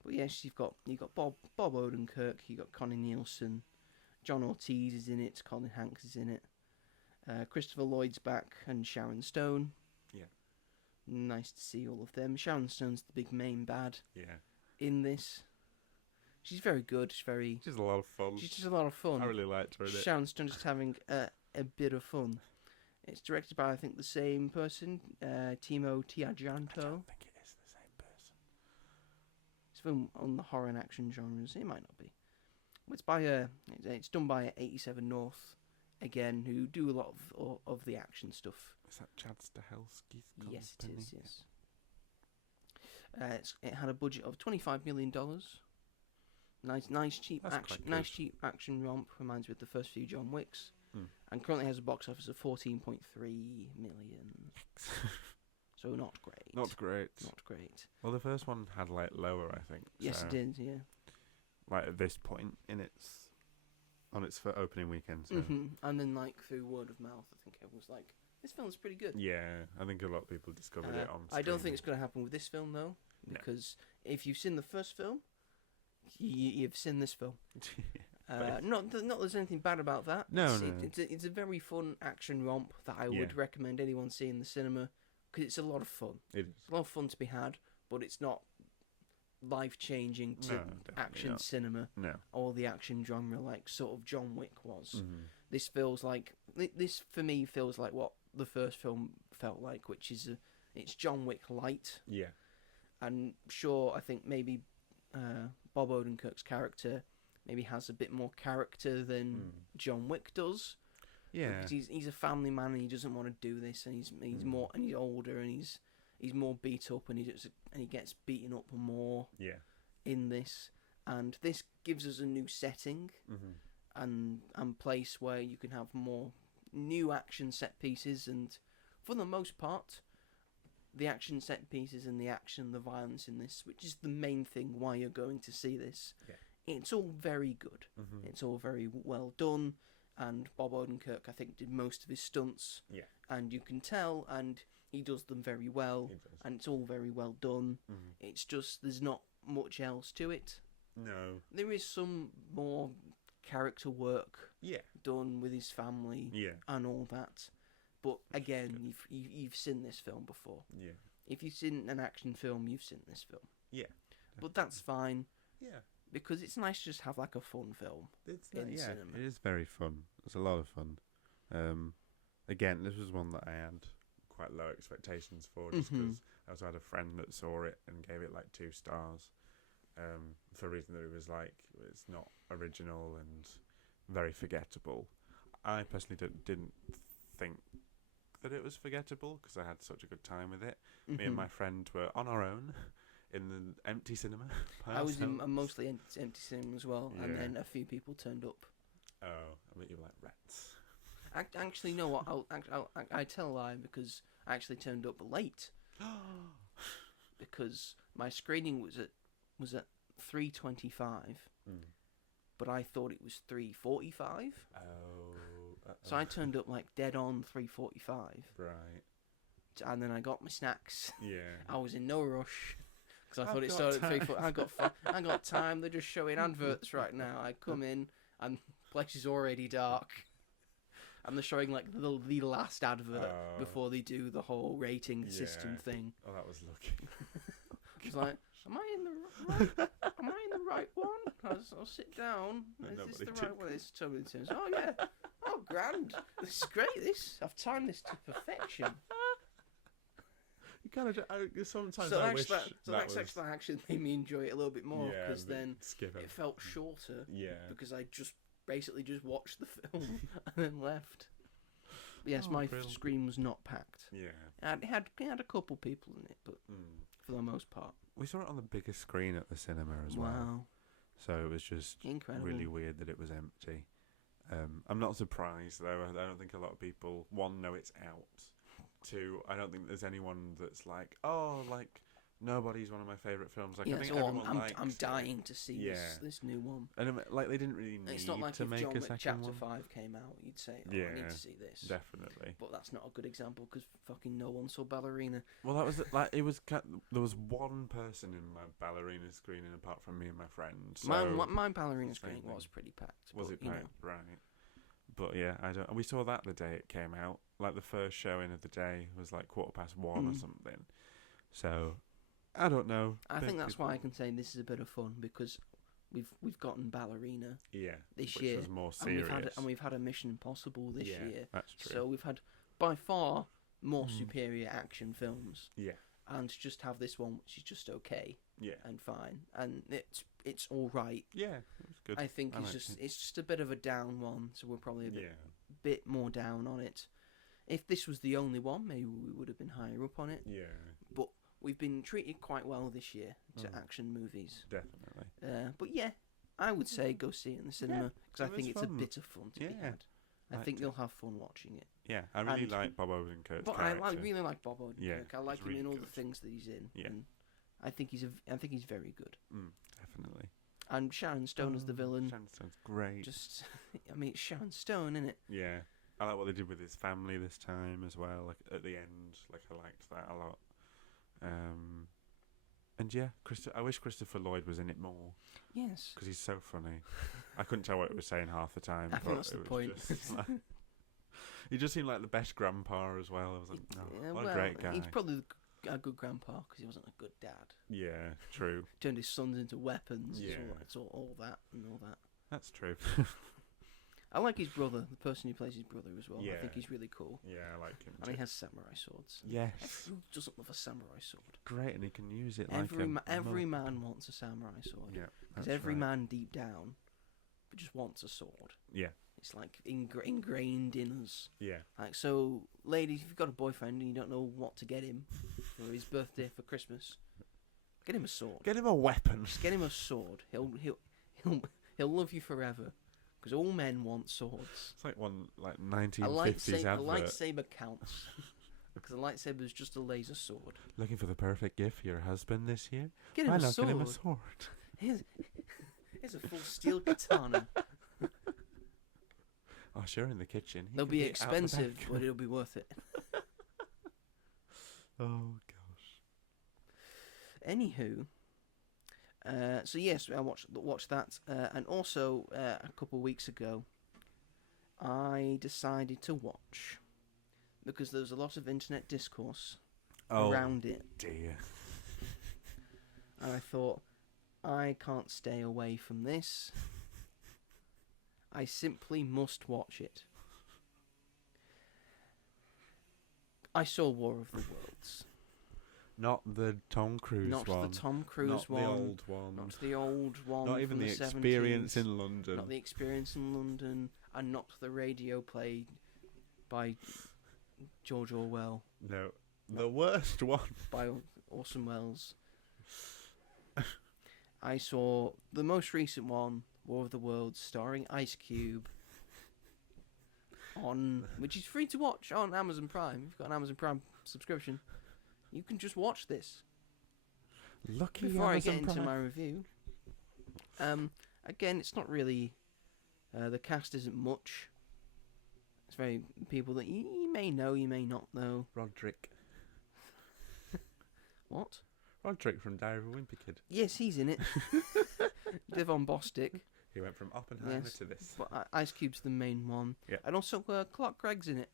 But yes, you've got Bob Odenkirk, you got Connie Nielsen, John Ortiz is in it, Colin Hanks is in it, Christopher Lloyd's back, and Sharon Stone. Yeah. Nice to see all of them. Sharon Stone's the big main bad Yeah. in this. She's very good. She's Just a lot of fun. just a lot of fun. I really liked her in it. Sharon Stone just having a bit of fun. It's directed by, I think, the same person, Timo I Tiajanto. don't think it is the same person. It's film on the horror and action genres. It might not be. It's done by 87 North, again, who do a lot of the action stuff. Is that Chad Stahelski's company? Yes, it is. Yes. It had a budget of $25 million. Nice cheap That's action. quite Nice good. cheap action romp. Reminds me of the first few John Wicks. Hmm. And currently has a box office of 14.3 million. So not great. Not great. Not great. Well, the first one had like lower, I think. Yes, so, it did. Yeah. Like at this point on its for opening weekend. So. And then like through word of mouth, I think everyone was like, "This film's pretty good." Yeah, I think a lot of people discovered it on. I don't think streaming. it's going to happen with this film though, No. because if you've seen the first film, you've seen this film. Not that there's anything bad about that. No, It's a very fun action romp that I Yeah. would recommend anyone see in the cinema, because it's a lot of fun. It is. It's a lot of fun to be had, but it's not life-changing to No, definitely action not. cinema No. or the action genre like sort of John Wick was. Mhm. This feels like this for me feels like what the first film felt like, which is it's John Wick light. Yeah. And sure, I think maybe Bob Odenkirk's character maybe has a bit more character than John Wick does. Yeah. Because he's a family man and he doesn't want to do this, and he's more, and he's older, and he's more beat up, and he gets beaten up more Yeah. in this. And this gives us a new setting and place where you can have more new action set pieces, and for the most part, the action set pieces and the violence in this, which is the main thing why you're going to see this, it's all very good. It's all very well done, and Bob Odenkirk, I think, did most of his stunts, and you can tell, and he does them very well, and it's all very well done. It's just, there's not much else to it. No. There is some more character work done with his family and all that. But again, you've seen this film before. Yeah. If you've seen an action film, you've seen this film. Yeah. Definitely. But that's fine. Yeah. Because it's nice to just have like a fun film in cinema. It is very fun. It's a lot of fun. Again, this was one that I had quite low expectations for, just because I also had a friend that saw it and gave it like 2 stars. For a reason that it was like, it's not original and very forgettable. I personally didn't think that it was forgettable because I had such a good time with it. Me and my friend were on our own in the empty cinema. I was in a mostly empty cinema as well, and then a few people turned up. Oh, I bet you were like rats. Actually, no, what? I tell a lie, because I actually turned up late. Because my screening was at 3:25, but I thought it was 3:45. So I turned up like dead on 3:45. Right. And then I got my snacks. Yeah. I was in no rush because I thought it started at 3:40. I got time. They're just showing adverts right now. I come in and the place is already dark. And they're showing like the last advert before they do the whole rating system thing. Oh, that was lucky. It's like, am I in the right one? I'll sit down. Is this the right one? It's totally turns. Oh yeah. Oh, grand. This is great. I've timed this to perfection. You kind of sometimes I wish that actually made me enjoy it a little bit more, because then it felt shorter. Yeah. Because I basically just watched the film and then left. But yes, my screen was not packed. Yeah. It had a couple people in it, but for the most part. We saw it on the biggest screen at the cinema as well. Wow. So it was just really weird that it was empty. I'm not surprised though. I don't think a lot of people, 1, know it's out. 2, I don't think there's anyone that's like, Nobody's one of my favourite films. Like, I think everyone likes I'm dying to see this new one. And like, they didn't really need it's not like to if make John a second Chapter one. 5 came out, you'd say, I need to see this. Definitely. But that's not a good example because fucking no one saw Ballerina. Well, that was like there was one person in my Ballerina screening apart from me and my friend. So my Ballerina screening was pretty packed. Was it packed? Right. But yeah, we saw that the day it came out. Like the first showing of the day was like 1:15 or something. So I don't know. I think that's why I can say this is a bit of fun, because we've gotten Ballerina this year. Was more serious. And we've had a Mission Impossible this year. That's true. So we've had by far more superior action films. Yeah. And to just have this one, which is just okay. Yeah. And fine. And it's all right. Yeah, it's good. I think it's just a bit of a down one, so we're probably a bit more down on it. If this was the only one, maybe we would have been higher up on it. Yeah. But we've been treated quite well this year to action movies. Definitely. But yeah, I would say go see it in the cinema, because I think it's a bit of fun to be had. I think you'll have fun watching it. Yeah, I really like Bob Odenkirk's character. I really like Bob Odenkirk. Yeah, I like him in all the things that he's in. Yeah. And I think he's very good. Definitely. And Sharon Stone as the villain. Sharon Stone's great. It's Sharon Stone, isn't it? Yeah. I like what they did with his family this time as well. Like at the end, I liked that a lot. And yeah, I wish Christopher Lloyd was in it more. Yes. Because he's so funny. I couldn't tell what he was saying half the time. I think that's the point. He just seemed like the best grandpa as well. I was like, what a great guy. He's probably a good grandpa because he wasn't a good dad. Yeah, true. Turned his sons into weapons. Yeah. It's all that and all that. That's true. I like his brother, the person who plays his brother as well. Yeah. I think he's really cool. Yeah, I like him too. And he has samurai swords. Yes. Who doesn't love a samurai sword? Great, and he can use it every man wants a samurai sword. Yeah, because every man deep down just wants a sword. Yeah. It's like ingrained in us. Yeah. Like, so, ladies, if you've got a boyfriend and you don't know what to get him for his birthday, for Christmas, Get him a sword. Get him a weapon. Just get him a sword. He'll love you forever. Because all men want swords. It's like one 1950s advert. A lightsaber counts. Because a lightsaber is just a laser sword. Looking for the perfect gift for your husband this year? Get him Why a not sword. get him a sword? Here's a full steel katana. Oh, sure, in the kitchen. They'll be expensive, but it'll be worth it. Oh, gosh. Anywho, so yes, I watched that, and also a couple of weeks ago, I decided to watch, because there was a lot of internet discourse around it. Dear. And I thought, I can't stay away from this. I simply must watch it. I saw War of the Worlds. Not the Tom Cruise Not one. the Tom Cruise not one. The old one. Not the old one. Not even from the 70s. Experience in London. Not the Experience in London. And not the radio play by George Orwell. No. The worst one. By Orson Welles. I saw the most recent one, War of the Worlds, starring Ice Cube. Which is free to watch on Amazon Prime. If you've got an Amazon Prime subscription, you can just watch this. Lucky Before Amazon I get into Prime. my review, again, it's not really. The cast isn't much. It's very people that you may know, you may not know. Roderick. What? Roderick from Diary of a Wimpy Kid. Yes, he's in it. Devon Bostick. He went from Oppenheimer Yes. to this. But Ice Cube's the main one. Yeah. And also Clark Gregg's in it.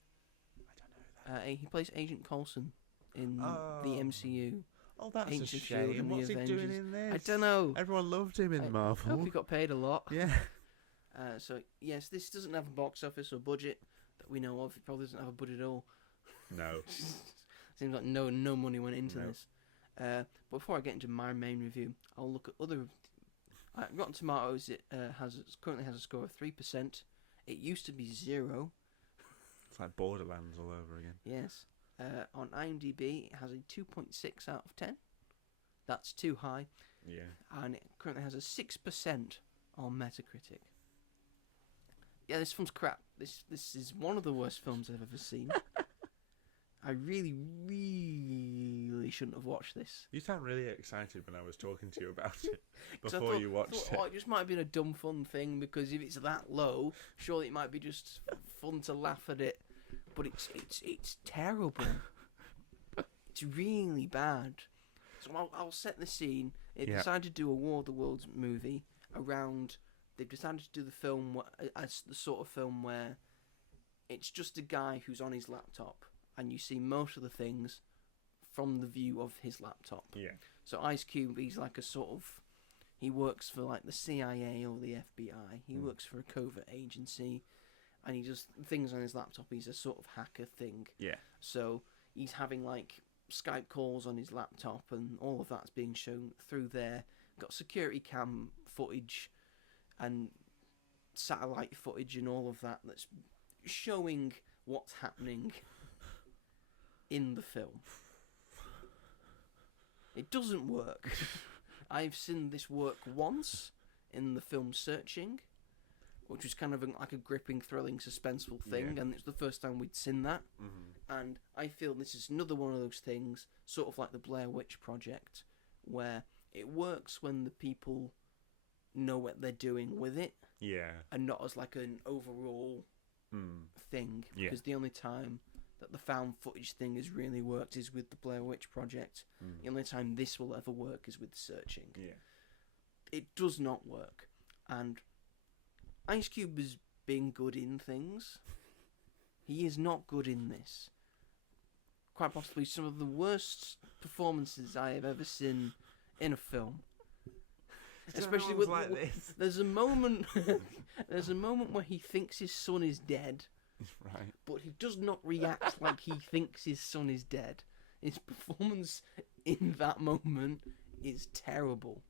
I don't know that. He plays Agent Coulson in the Oh. MCU. Oh, that's Agents a of S.H.I.E.L.D. shame. and the What's he doing Avengers. in this? I don't know. Everyone loved him in I Marvel. hope he got paid a lot. Yeah. So, yes, this doesn't have a box office or budget that we know of. It probably doesn't have a budget at all. No. Seems like no money went into No. this. But before I get into my main review, I'll look at other. Rotten Tomatoes, it currently has a score of 3%. It used to be 0. It's like Borderlands all over again. Yes. On IMDb, it has a 2.6 out of 10. That's too high. Yeah. And it currently has a 6% on Metacritic. Yeah, this film's crap. This is one of the worst films I've ever seen. I really, really shouldn't have watched this. You sound really excited when I was talking to you about it 'Cause I before thought- you watched thought, it. Oh, it just might have been a dumb fun thing, because if it's that low, surely it might be just fun to laugh at it. But it's terrible. It's really bad. So I'll set the scene. It Yeah. decided to do a War of the Worlds movie around. They've decided to do the film as the sort of film where it's just a guy who's on his laptop, and you see most of the things from the view of his laptop. Yeah. So Ice Cube, he's like a sort of, he works for like the CIA or the FBI. He works for a covert agency, and he does things on his laptop. He's a sort of hacker thing. Yeah. So he's having like Skype calls on his laptop, and all of that's being shown through there. Got security cam footage and satellite footage and all of that's showing what's happening in the film. It doesn't work. I've seen this work once in the film Searching, which was kind of like a gripping, thrilling, suspenseful thing, Yeah. and it's the first time we'd seen that. Mm-hmm. And I feel this is another one of those things, sort of like the Blair Witch Project, where it works when the people know what they're doing with it, Yeah. and not as like an overall thing. Yeah. Because the only time that the found footage thing has really worked is with the Blair Witch Project. The only time this will ever work is with Searching. Yeah. It does not work. And Ice Cube is being good in things. He is not good in this. Quite possibly some of the worst performances I have ever seen in a film. Especially with like this. There's a moment where he thinks his son is dead, Right. but he does not react like he thinks his son is dead. His performance in that moment is terrible.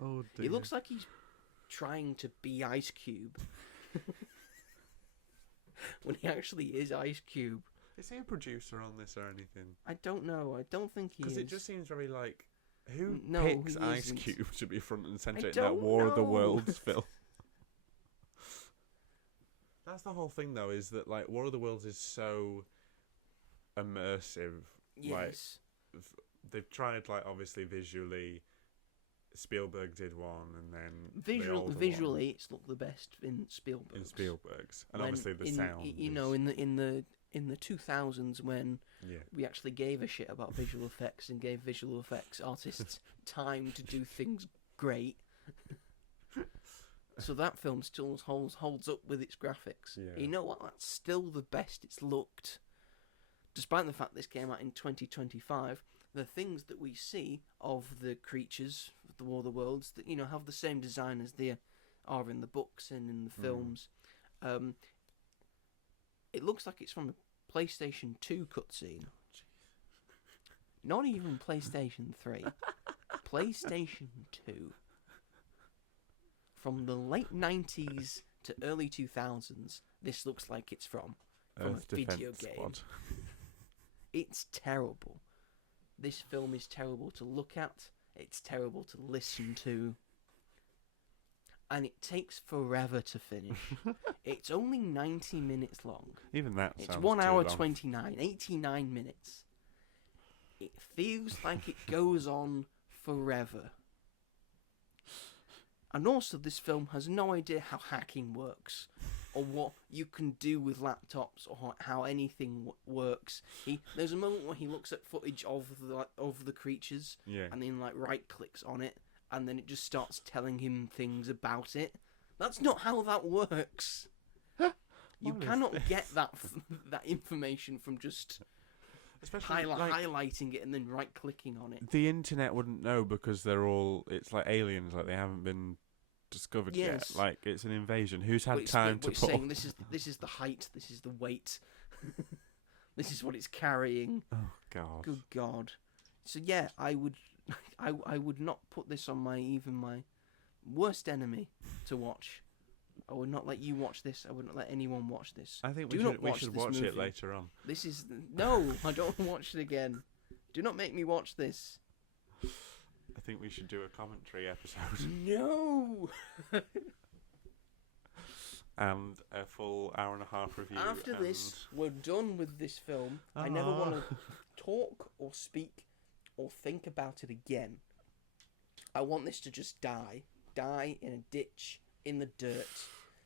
Oh dear. He looks like he's trying to be Ice Cube when he actually is Ice Cube. Is he a producer on this or anything? I don't know. I don't think he is. Because it just seems very like Who No, picks he Ice isn't. Cube to be front and centre I in that don't War of the know. Worlds film? That's the whole thing, though, is that like War of the Worlds is so immersive. Like, Yes. they've tried, like, obviously visually. Spielberg did one, and then the older Visually, it's looked the best in Spielberg. one in Spielberg's, and obviously the sound. You know, in the 2000s when we actually gave a shit about visual effects and gave visual effects artists time to do things great. So that film still holds up with its graphics. Yeah. You know what? That's still the best it's looked. Despite the fact this came out in 2025, the things that we see of the creatures of the War of the Worlds that, you know, have the same design as they are in the books and in the films. It looks like it's from a PlayStation 2 cutscene. Not even PlayStation 3. PlayStation 2. From the late 90s to early 2000s, this looks like it's from Earth a video Defense game. Squad. It's terrible. This film is terrible to look at. It's terrible to listen to. And it takes forever to finish. It's only 90 minutes long. Even that It's sounds 1 too hour long. 29, 89 minutes. It feels like it goes on forever. And also, this film has no idea how hacking works, or what you can do with laptops, or how anything works. There's a moment where he looks at footage of the creatures, and then like right clicks on it, and then it just starts telling him things about it. That's not how that works. You cannot get that information from just highlighting it and then right clicking on it. The internet wouldn't know because it's like aliens, like they haven't been discovered yet. Like it's an invasion. Who's had time to put? Saying this is the height, this is the weight, this is what it's carrying. Oh God! Good God! So yeah, I would not put this on my worst enemy to watch. I would not let you watch this. I would not let anyone watch this. I think we should watch it later on. No, I don't want to watch it again. Do not make me watch this. I think we should do a commentary episode. No. And a full hour and a half review. After this, we're done with this film. I never want to talk or speak or think about it again. I want this to just die in a ditch in the dirt.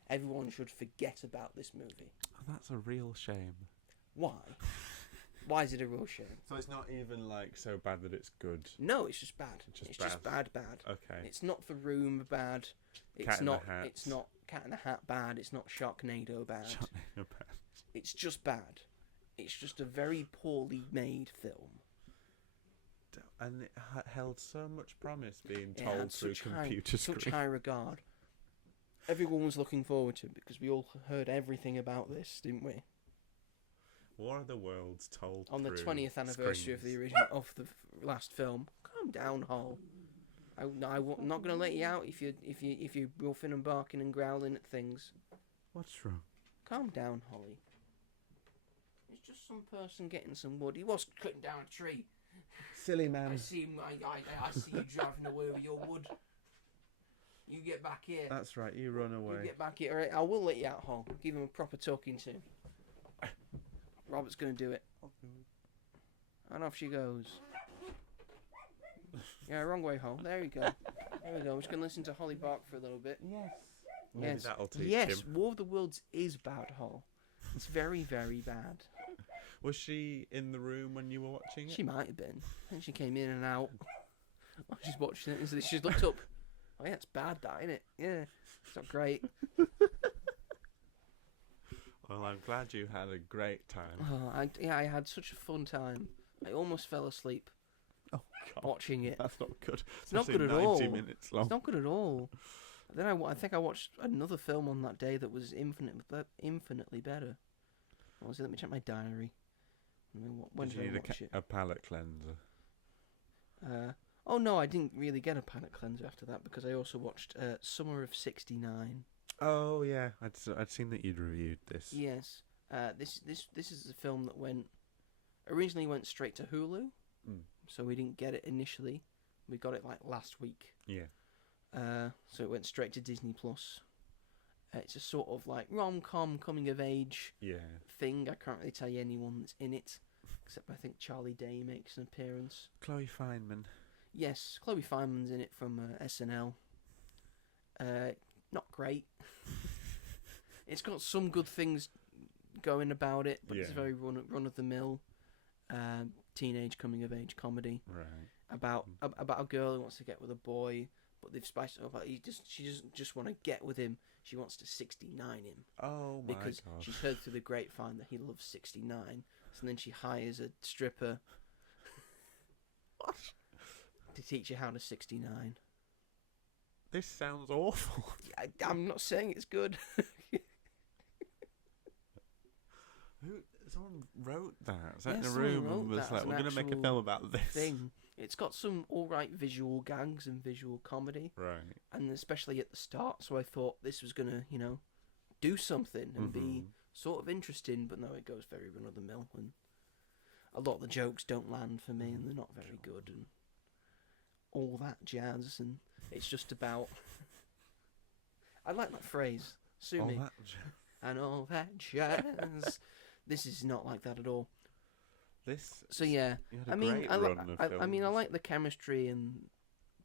Everyone should forget about this movie. That's a real shame. Why? Why is it a real shame? So it's not even like so bad that it's good. No, it's just bad. It's just bad. Okay. It's not The Room bad. It's not Cat in the Hat bad. It's not Sharknado bad. It's just bad. It's just a very poorly made film. And it held so much promise being told through computer screen. Such high regard. Everyone was looking forward to it because we all heard everything about this, didn't we? War of the Worlds told on the through 20th anniversary screens. of the original of the last film. Calm down, Hall. I'm not going to let you out if you're ruffing and barking and growling at things. What's wrong? Calm down, Holly. It's just some person getting some wood. He was cutting down a tree. Silly man. I see him. I see you driving away with your wood. You get back here. That's right. You run away. You get back here. All right, I will let you out, Hall. Give him a proper talking to. Robert's going to do it. And off she goes. Yeah, wrong way, Hall. There you go. There we go. We're just going to listen to Holly bark for a little bit. Yes. Maybe that'll teach him. Yes, War of the Worlds is bad, Hall. It's very, very bad. Was she in the room when you were watching it? She might have been. I think she came in and out. She's watching it and she's looked up. Oh yeah, it's bad, that, isn't it? Yeah, it's not great. Well, I'm glad you had a great time. Oh, I had such a fun time. I almost fell asleep. Oh God, watching it. That's not good. It's not good at all. 90 minutes long. It's not good at all. Then I think I watched another film on that day that was infinitely better. What was it? Let me check my diary. When did did you I need watch it? a palate cleanser? Oh no, I didn't really get a palate cleanser after that because I also watched Summer of '69. Oh yeah, I'd seen that you'd reviewed this. Yes, this is a film that originally went straight to Hulu, so we didn't get it initially. We got it like last week. Yeah. So it went straight to Disney Plus. It's a sort of like rom-com coming of age thing. I can't really tell you anyone that's in it, except I think Charlie Day makes an appearance. Chloe Fineman. Yes, Chloe Fineman's in it from SNL. Not great. It's got some good things going about it, but it's a very run-of-the-mill teenage coming-of-age comedy. Right. About a girl who wants to get with a boy, but they've spiced it up. She doesn't just want to get with him. She wants to 69 him. Oh my Because God. she's heard through the grapevine that he loves 69. So then she hires a stripper. What? To teach her how to 69. This sounds awful. I'm not saying it's good. Someone wrote that. Sat in a someone room wrote and was that like, as "We're an going to make a actual film about this." Thing. It's got some alright visual gags and visual comedy. Right. And especially at the start. So I thought this was going to, do something and be sort of interesting. But no, it goes very run-of-the-mill. And a lot of the jokes don't land for me and they're not very good. And all that jazz. And it's just about... I like that phrase. Sue me. And all that jazz. This is not like that at all. So yeah, I mean, I like the chemistry in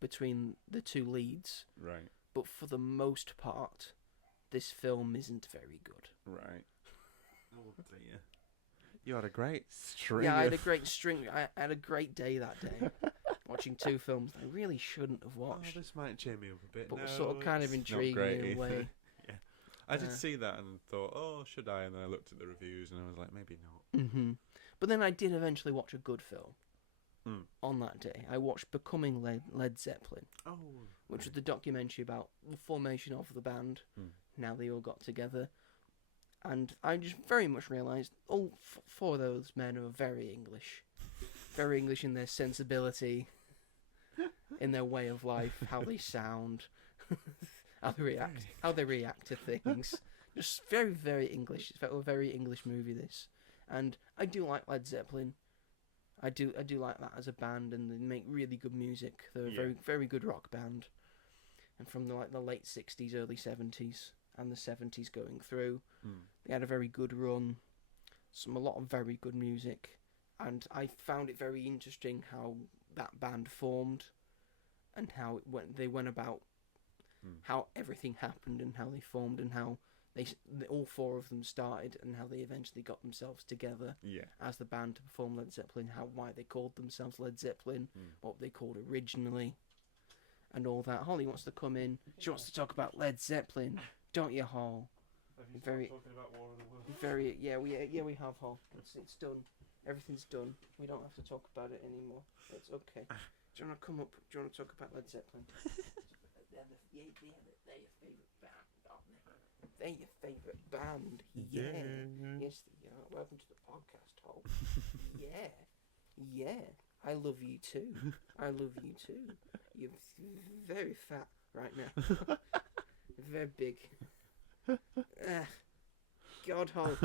between the two leads. Right. But for the most part, this film isn't very good. Right. Oh dear. You had a great string. Yeah, I had a great string. I had a great day that day, watching two films I really shouldn't have watched. Oh, this might cheer me up a bit. But no, was sort of kind of intriguing in a way. Yeah. I did see that and thought, oh, should I? And then I looked at the reviews and I was like, maybe not. Mm-hmm. But then I did eventually watch a good film on that day. I watched Becoming Led Zeppelin, which was the documentary about the formation of the band, now they all got together. And I just very much realised all four of those men are very English in their sensibility, in their way of life, how they sound, how they react to things. Just very, very English. It's a very English movie, this. And I do like Led Zeppelin. I do like that as a band, and they make really good music. They're a very, very good rock band. And from the late 60s, early 70s, and the 70s going through, they had a very good run. A lot of very good music. And I found it very interesting how that band formed, and how they went about how everything happened, and how they formed, and how all four of them started, and how they eventually got themselves together as the band to perform Led Zeppelin, why they called themselves Led Zeppelin, what they called originally, and all that. Holly wants to come in. She wants to talk about Led Zeppelin, don't you, Hall? Have you talking about War of the Worlds? We have, Hall. It's done. Everything's done. We don't have to talk about it anymore. It's okay. Do you want to come up? Do you want to talk about Led Zeppelin? They're your favourite band, aren't they? They're your favourite band. Yeah. Yes, they are. Welcome to the podcast, Hall. Yeah. I love you too. You're very fat right now. Very big. God, Hall.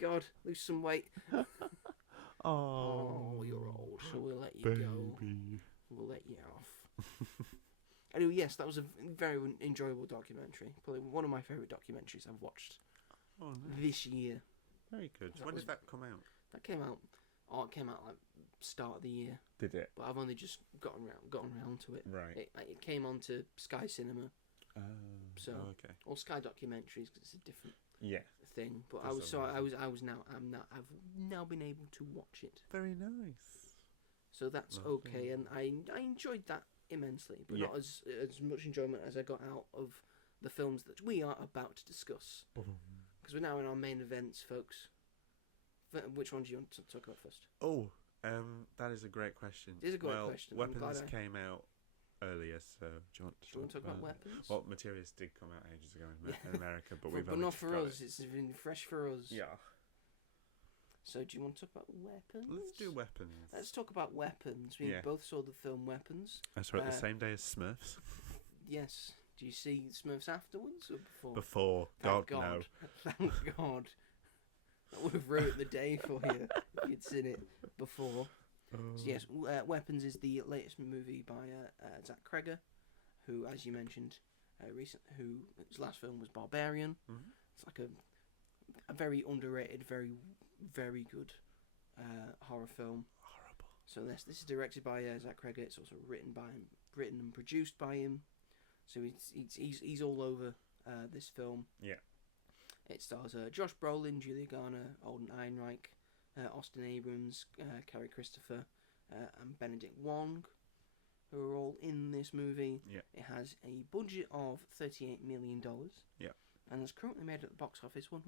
God, lose some weight. Oh, you're old, so we'll let you go. We'll let you off. Anyway, yes, that was a very enjoyable documentary. Probably one of my favourite documentaries I've watched this year. Very good. When did that come out? That came out. It came out like start of the year. Did it? But I've only just gotten around to it. Right. It came on to Sky Cinema. Okay. Or Sky Documentaries, because it's a different thing. But I've now been able to watch it. Very nice. So that's okay, and I enjoyed that immensely, but not as much enjoyment as I got out of the films that we are about to discuss. Because we're now in our main events, folks. Which one do you want to talk about first? That is a great question. It is a great question. Weapons came out earlier, so do you want to talk about Weapons? Well, Materialists did come out ages ago in America, but we've but not for us. It's been fresh for us. Yeah. So do you want to talk about Weapons? Let's do Weapons. Let's talk about Weapons. We both saw the film Weapons. I saw it the same day as Smurfs. Yes. Do you see Smurfs afterwards or before? Before. God, no. Thank God. That would have ruined the day for you if you'd seen it before. So yes, Weapons is the latest movie by Zach Kreger, who, as you mentioned, whose last film was Barbarian. Mm-hmm. It's like a very underrated, very, very good horror film. Horrible. So this is directed by Zach Kreger. It's also written and produced by him. So he's all over this film. Yeah. It stars Josh Brolin, Julia Garner, Alden Ehrenreich, Austin Abrams, Carrie Christopher, and Benedict Wong, who are all in this movie. Yeah. It has a budget of $38 million. Yeah. And has currently made at the box office $149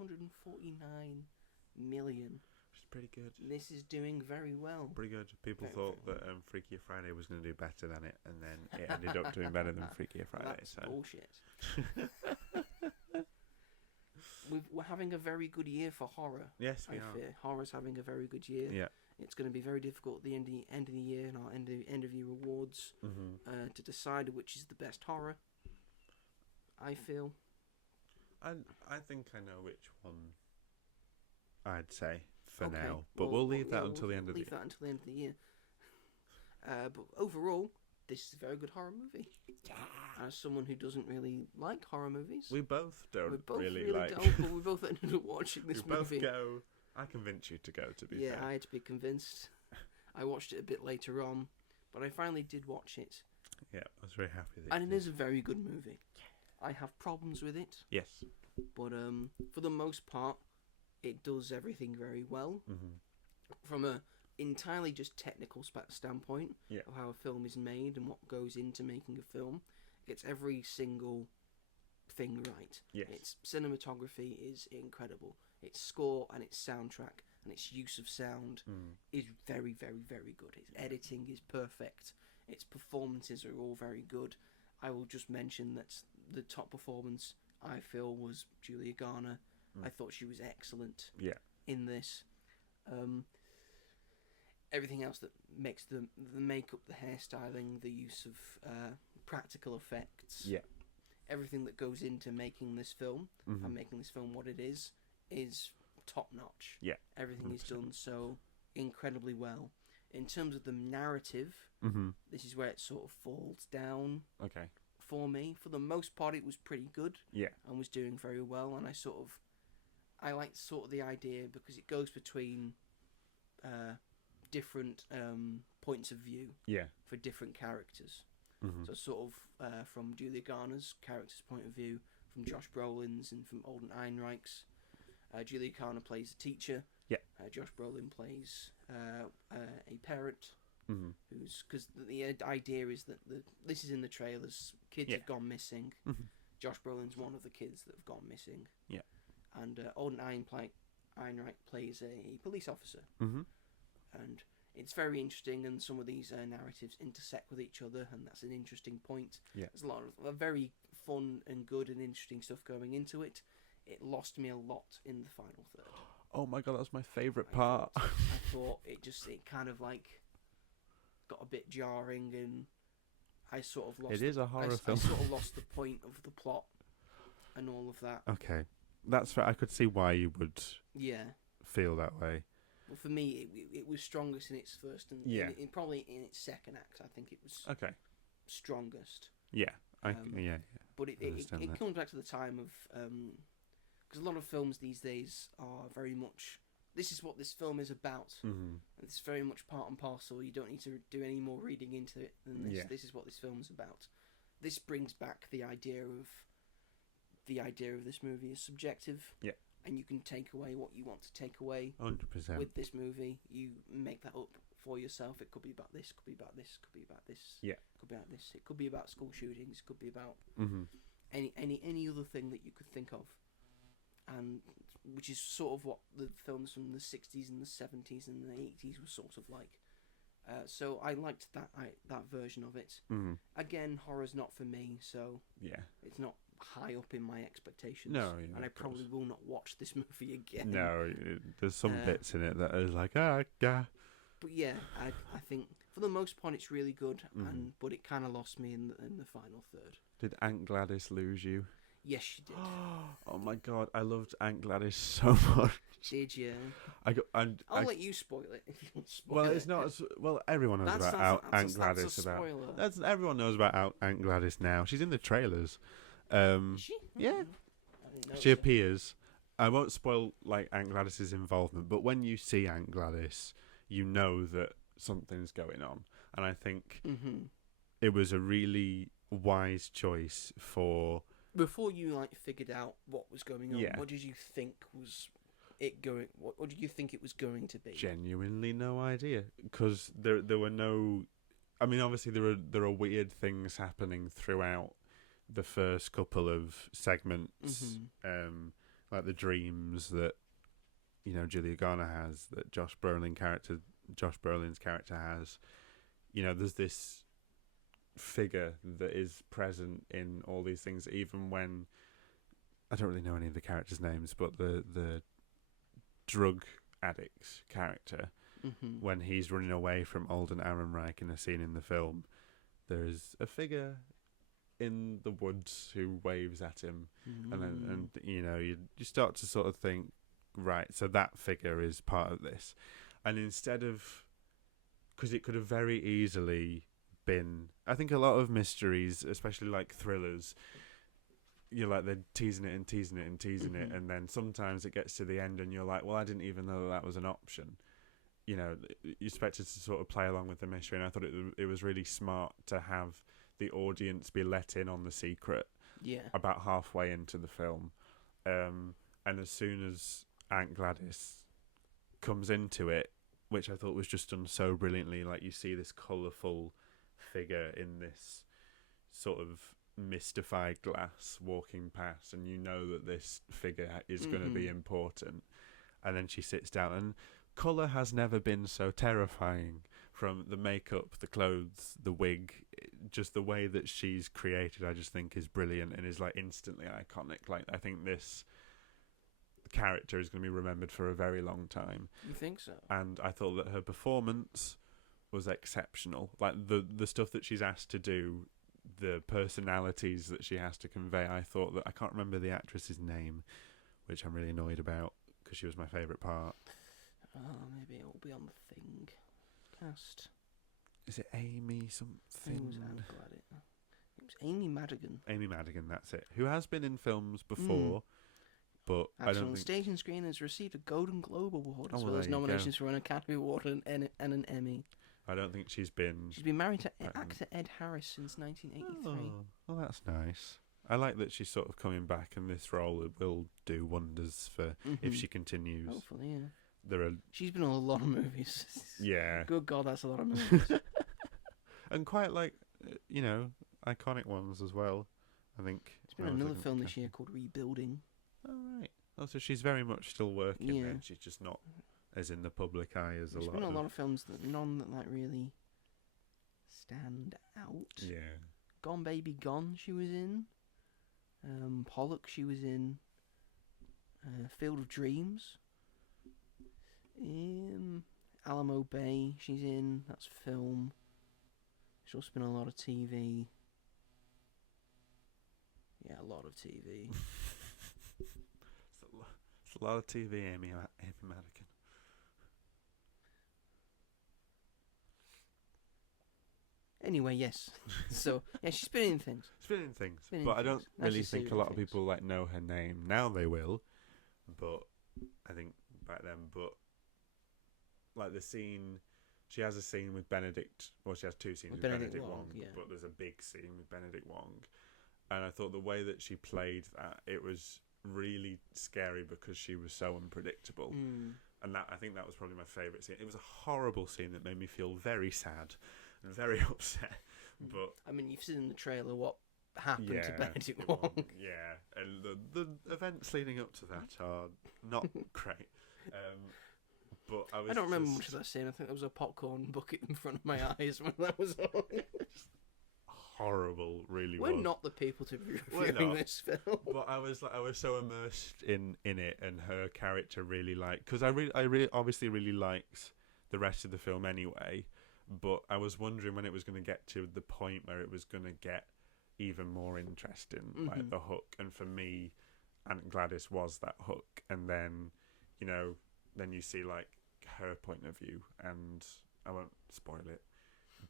million. Which is pretty good. This is doing very well. Pretty good. People Very, thought very that Freakier Friday was going to do better than it, and then it ended up doing better than Freakier Friday. That's So bullshit. We're having a very good year for horror. yes, we I are. fear horror's having a very good year. Yeah. It's going to be very difficult at the end of the year and our end of year awards Mm-hmm. to decide which is the best horror. I feel. I think I know which one I'd say for Okay, now, but we'll leave that yeah, until the end of the Leave that until the end of the year. But overall, this is a very good horror movie. As someone who doesn't really like horror movies, We both don't we both really like. don't, but we both ended up watching this we both movie. go. I convinced you to go. To be Yeah, fair. I had to be convinced. I watched it a bit later on, but I finally did watch it, Yeah, I was very happy. That and you it did. is a very good movie. I have problems with it, Yes. but for the most part, it does everything very well. Mm-hmm. From a entirely just technical standpoint Yeah. of how a film is made and what goes into making a film, it gets every single thing right. Yes. Its cinematography is incredible. Its score and its soundtrack and its use of sound is very, very, very good. Its editing is perfect. Its performances are all very good. I will just mention that the top performance I feel was Julia Garner. I thought she was excellent Yeah. in this. Everything else that makes the makeup, the hairstyling, the use of practical effects, Yeah. everything that goes into making this film Mm-hmm. and making this film what it is top notch. Yeah. Everything is 100%. done so incredibly well. In terms of the narrative, Mm-hmm. this is where it sort of falls down Okay. for me. For the most part, it was pretty good Yeah. and was doing very well, and I liked sort of the idea because it goes between different points of view Yeah. for different characters. Mm-hmm. So sort of from Julia Garner's character's point of view, from Josh Brolin's, and from Alden Ehrenreich's. Julia Garner plays a teacher. Yeah. Josh Brolin plays a parent. Mm-hmm. Because the idea is that this is in the trailers. Kids Yeah. have gone missing. Mm-hmm. Josh Brolin's one of the kids that have gone missing. Yeah. And Alden Ehrenreich plays a police officer. Mm-hmm. And it's very interesting, and some of these narratives intersect with each other, and that's an interesting point. Yeah. There's a lot of very fun and good and interesting stuff going into it. It lost me a lot in the final third. Oh my god, that was my favourite I part. thought it kind of like got a bit jarring, and I sort of lost. It is a horror I film. sort of lost the point of the plot and all of that. Okay, that's fair. I could see why you would Yeah. feel that way. Well, for me, it was strongest in its first and Yeah. probably in its second act. I think it was Okay. strongest. Yeah. Um, But it understand that. comes back to the time of because a lot of films these days are very much this is what this film is about. Mm-hmm. It's very much part and parcel. You don't need to do any more reading into it than this. Yeah. This is what this film's about. This brings back the idea of this movie is subjective. Yeah. And you can take away what you want to take away 100%. with this movie. You make that up for yourself. It could be about this. Could be about this. Could be about this. Yeah. Could be about this. It could be about school shootings. Could be about Mm-hmm. any other thing that you could think of, and which is sort of what the films from the 60s and the 70s and the 80s were sort of like. So I liked that version of it. Mm-hmm. Again, horror's not for me, so Yeah. it's not high up in my expectations. No, yeah, and I of probably course. will not watch this movie again. No, there's some Uh, bits in it that are like, yeah. But yeah, I think for the most part it's really good, Mhm. but it kind of lost me in the final third. Did Aunt Gladys lose you? Yes, you did. Oh my god, I loved Aunt Gladys so much. Did you? I'll let you spoil it if you want to spoil well, it. it's not. Well, everyone knows about Aunt Gladys. That's a spoiler. Everyone knows about Aunt Gladys now. She's in the trailers. Is she? Yeah, I didn't know she appears. I won't spoil like Aunt Gladys's involvement, but when you see Aunt Gladys, you know that something's going on, and I think it was a really wise choice for. Before you like figured out what was going on, Yeah. what did you think was it going? What did you think it was going to be? Genuinely no idea, because there were no. I mean, obviously there are weird things happening throughout the first couple of segments, like the dreams that Julia Garner has, that Josh Brolin's character has. There's this figure that is present in all these things, even when I don't really know any of the characters' names, but the drug addict's character, when he's running away from Alden Ehrenreich in a scene in the film, there's a figure in the woods who waves at him, and you start to sort of think, right, so that figure is part of this, and instead of, because it could have very easily been, I think a lot of mysteries, especially like thrillers, they're teasing it and teasing it and teasing it, and then sometimes it gets to the end and you're like, well, I didn't even know that was an option. You expected to sort of play along with the mystery, and I thought it was really smart to have the audience be let in on the secret about halfway into the film, and as soon as Aunt Gladys comes into it, which I thought was just done so brilliantly, like you see this colourful figure in this sort of mystified glass walking past, and you know that this figure is going to be important, and then she sits down, and colour has never been so terrifying, from the makeup, the clothes, the wig, just the way that she's created, I just think is brilliant and is like instantly iconic. Like, I think this character is going to be remembered for a very long time. You think so? And I thought that her performance was exceptional. Like the stuff that she's asked to do, the personalities that she has to convey, I thought that, I can't remember the actress's name, which I'm really annoyed about because she was my favourite part. Maybe it'll be on the thing cast. Is it Amy something? It was Amy Madigan. Amy Madigan, that's it. Who has been in films before, but Actually, I don't on think... stage and screen has received a Golden Globe Award, as Oh, well there as you go. nominations for an Academy Award and an Emmy. I don't think she's been... She's been married to actor Ed Harris since 1983. Oh, well, that's nice. I like that she's sort of coming back, and this role will do wonders for if she continues. Hopefully, yeah. She's been in a lot of movies. Yeah. Good God, that's a lot of movies. And quite iconic ones as well, I think. There's been another film this year called Rebuilding. Oh, right. Oh, so she's very much still working then. She's just not as in the public eye as There's been a lot of films none that really stand out. Yeah. Gone Baby Gone she was in. Pollock she was in. Field of Dreams. Alamo Bay she's in. That's film. She's also been on a lot of TV. Yeah, a lot of TV. It's a lot of TV, Amy Madigan. Anyway, yes. So, yeah, she's been in things. But I don't really think a lot of people know her name. Now they will, but I think back then. But like the scene, she has a scene with Benedict. Well, she has two scenes with Benedict Wong, but there's a big scene with Benedict Wong, and I thought the way that she played that, it was really scary because she was so unpredictable. And I think that was probably my favourite scene. It was a horrible scene that made me feel very sad and very upset. But I mean, you've seen in the trailer what happened to Benedict Wong. Yeah, and the events leading up to that are not great. But I don't remember much of that scene. I think there was a popcorn bucket in front of my eyes when that was on. Horrible, really. We're not the people to be reviewing this film. But I was so immersed in it, and her character really because I obviously really liked the rest of the film anyway. But I was wondering when it was going to get to the point where it was going to get even more interesting, like Mhm. the hook. And for me, Aunt Gladys was that hook. And then, then you see like her point of view, and I won't spoil it,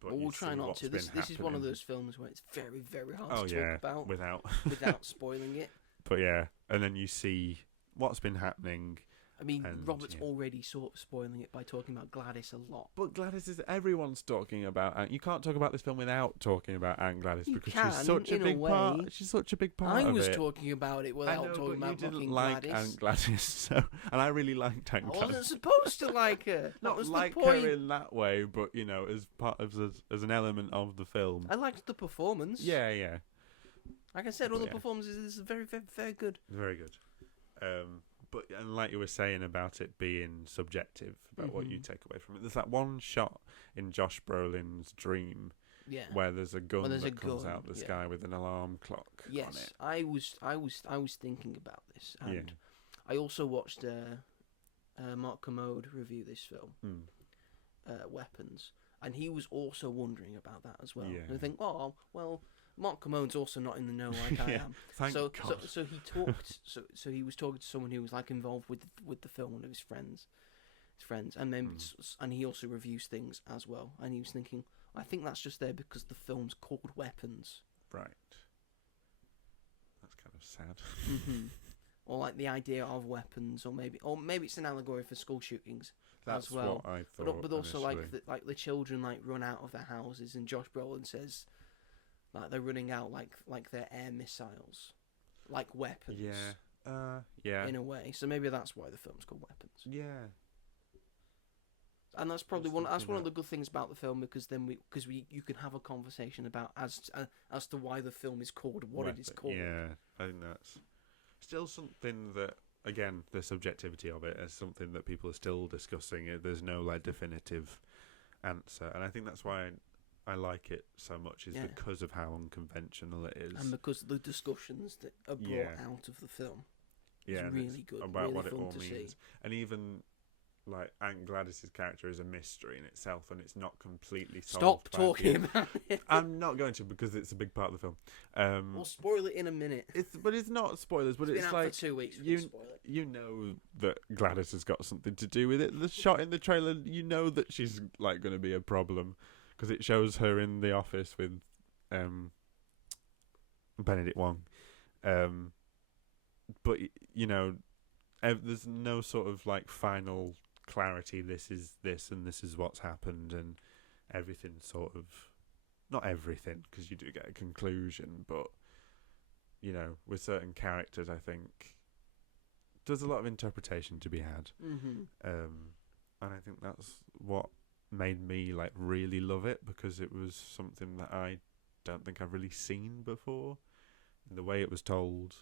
but Well, you we'll try see not what's to. been This is one of happening. those films where it's very, very hard Oh to yeah, talk about without without spoiling it. But yeah, and then you see what's been happening. I mean, And, Robert's yeah. already sort of spoiling it by talking about Gladys a lot. But Gladys is everyone's talking about. Aunt. You can't talk about this film without talking about Aunt Gladys You because can, she's such a in a big part. way. She's such a big part I of was it. talking about it I without know, talking but about you didn't fucking like Gladys. Aunt Gladys, so and I really liked Aunt I Gladys. wasn't supposed to like her. That Not was like the point. her in that way, but as part of as an element of the film. I liked the performance. Yeah, yeah, Like I said, all But the yeah. performances are very, very, very good. very good. But and like you were saying about it being subjective about what you Mhm. take away from it. There's that one shot in Josh Brolin's Dream Yeah. where there's a gun there's that a comes gun, out the yeah. sky with an alarm clock on Yes, it. I was thinking about this, and Yeah. I also watched Mark Commode review this film, Weapons, and he was also wondering about that as well. Yeah. And I think, oh well, Mark Commode's also not in the know like I Yeah, am. Thank so God. he talked. So he was talking to someone who was like involved with the film, one of his friends, and then and he also reviews things as well. And he was thinking, I think that's just there because the film's called Weapons. Right. That's kind of sad. Or like the idea of weapons, or maybe it's an allegory for school shootings. That's as well. what I thought. But also initially. like the children like run out of their houses, and Josh Brolin says like they're running out like their air missiles, like weapons. Yeah. Yeah. In a way, so maybe that's why the film's called Weapons. Yeah. And that's probably Just one of thinking the good things about the film, because you can have a conversation about as to why the film is called what it is called. Yeah, I think that's still something that, again, the subjectivity of it is something that people are still discussing. There's no like definitive answer, and I think that's why I like it so much, is because of how unconventional it is, And because the discussions that are brought out of the film is really good, about really what it fun all to means, see. and even. Like Aunt Gladys's character is a mystery in itself, and it's not completely solved. Stop talking about it. I'm not going to, because it's a big part of the film. We'll spoil it in a minute. But it's not spoilers. But It's it's been out like for 2 weeks. We can spoil it. you know that Gladys has got something to do with it. The shot in the trailer, you know that she's like going to be a problem, because it shows her in the office with Benedict Wong. But there's no sort of like final clarity. This is this, and this is what's happened, and everything sort of, not everything, because you do get a conclusion, but with certain characters, I think there's a lot of interpretation to be had. And I think that's what made me like really love it, because it was something that I don't think I've really seen before. The way it was told,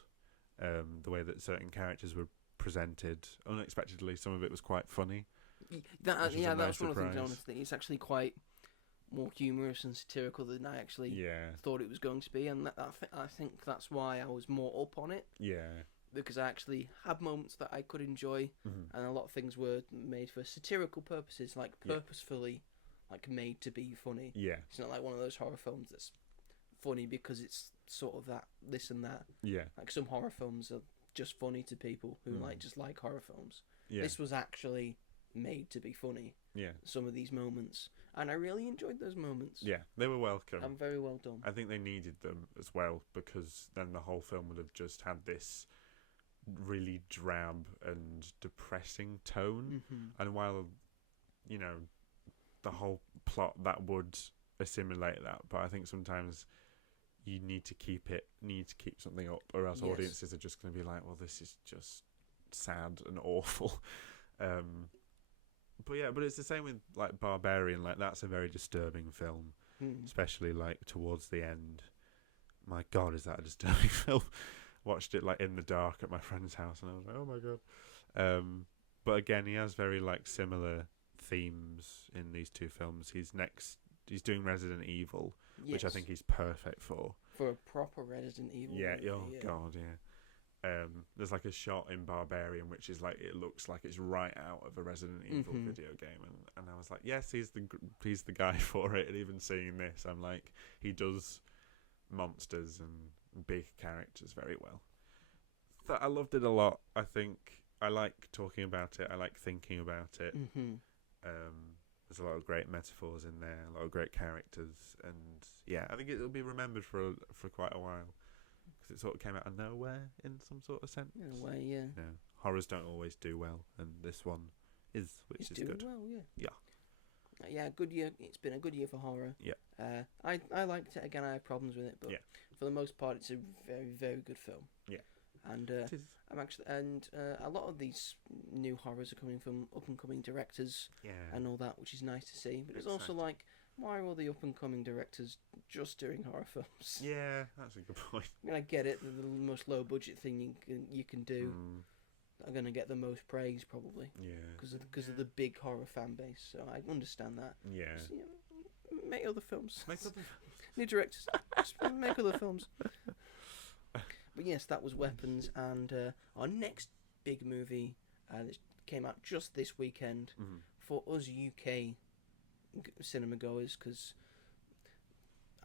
the way that certain characters were presented unexpectedly. Some of it was quite funny. That's one of the things I surprise. wanted to think. It's actually quite more humorous and satirical than I actually thought it was going to be, and I think that's why I was more up on it. Yeah. Because I actually had moments that I could enjoy, and a lot of things were made for satirical purposes, like purposefully, like made to be funny. Yeah. It's not like one of those horror films that's funny because it's sort of that, this and that. Yeah. Like some horror films are just funny to people who just like horror films. Yeah. This was actually made to be funny. Yeah. Some of these moments, and I really enjoyed those moments. Yeah, they were welcome. And very well done. I think they needed them as well, because then the whole film would have just had this really drab and depressing tone. And while the whole plot that would assimilate that, but I think sometimes you need to keep something up, or else audiences are just going to be like, well, this is just sad and awful. But it's the same with like Barbarian. Like, that's a very disturbing film, especially like towards the end. My God, is that a disturbing film? Watched it like in the dark at my friend's house, and I was like, oh my God. But again, he has very like similar themes in these two films. He's doing Resident Evil, which I think he's perfect for a proper Resident Evil movie, God, yeah. There's like a shot in Barbarian which is like, it looks like it's right out of a Resident Evil video game, and I was like, yes, he's the guy for it. And even seeing this, I'm like, he does monsters and big characters very well. I loved it a lot. I think I like talking about it. I like thinking about it. There's a lot of great metaphors in there, a lot of great characters, and yeah, I think it'll be remembered for quite a while because it sort of came out of nowhere in some sort of sense. In a way, yeah. Horrors don't always do well, and this one is, which it's is doing good. well, yeah. Yeah. Yeah, good year. It's been a good year for horror. Yeah. I liked it. Again, I have problems with it, but for the most part, it's a very, very good film. Yeah. And It is. a lot of these new horrors are coming from up and coming directors and all that, which is nice to see. But it's also like, why are all the up and coming directors just doing horror films? Yeah, that's a good point. I mean, I get it. The most low budget thing you can do are going to get the most praise probably. Yeah. Because of the big horror fan base. So I understand that. Yeah. Just, make other films. Make other New directors. Just make other films. But yes, that was Weapons, and our next big movie that came out just this weekend for us UK cinema goers, because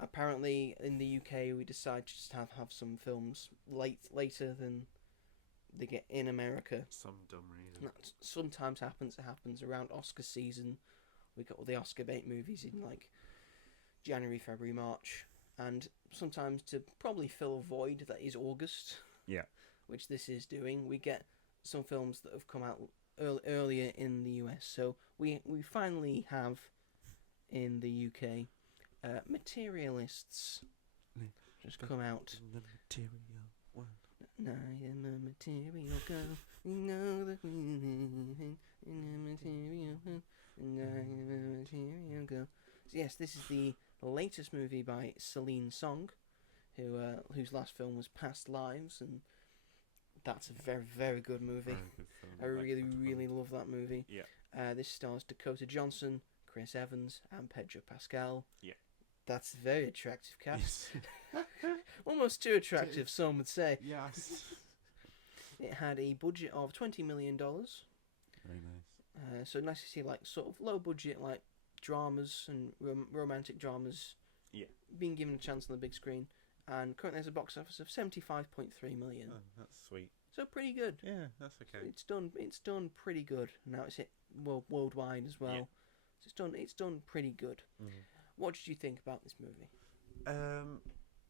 apparently in the UK we decided to just have some films later than they get in America. Some dumb reason. That sometimes happens. It happens around Oscar season. We got all the Oscar bait movies in like January, February, March. And sometimes to probably fill a void that is August, which this is doing, we get some films that have come out earlier in the US. So we finally have in the UK Materialists just come out. The material one. I am a material girl. You know that we live in a material world. And I am a material girl. So yes, this is the latest movie by Celine Song, whose last film was Past Lives, and that's a very, very good movie. I really love that movie. Yeah. This stars Dakota Johnson, Chris Evans, and Pedro Pascal. Yeah. That's a very attractive cast. Almost too attractive, some would say. Yes. It had a budget of $20 million. Very nice. So nice to see like sort of low budget like dramas and romantic dramas being given a chance on the big screen, and currently has a box office of 75.3 million. Oh, that's sweet. So pretty good. Yeah, that's okay. It's done pretty good. Now it's hit worldwide as well. So it's done pretty good. What did you think about this movie?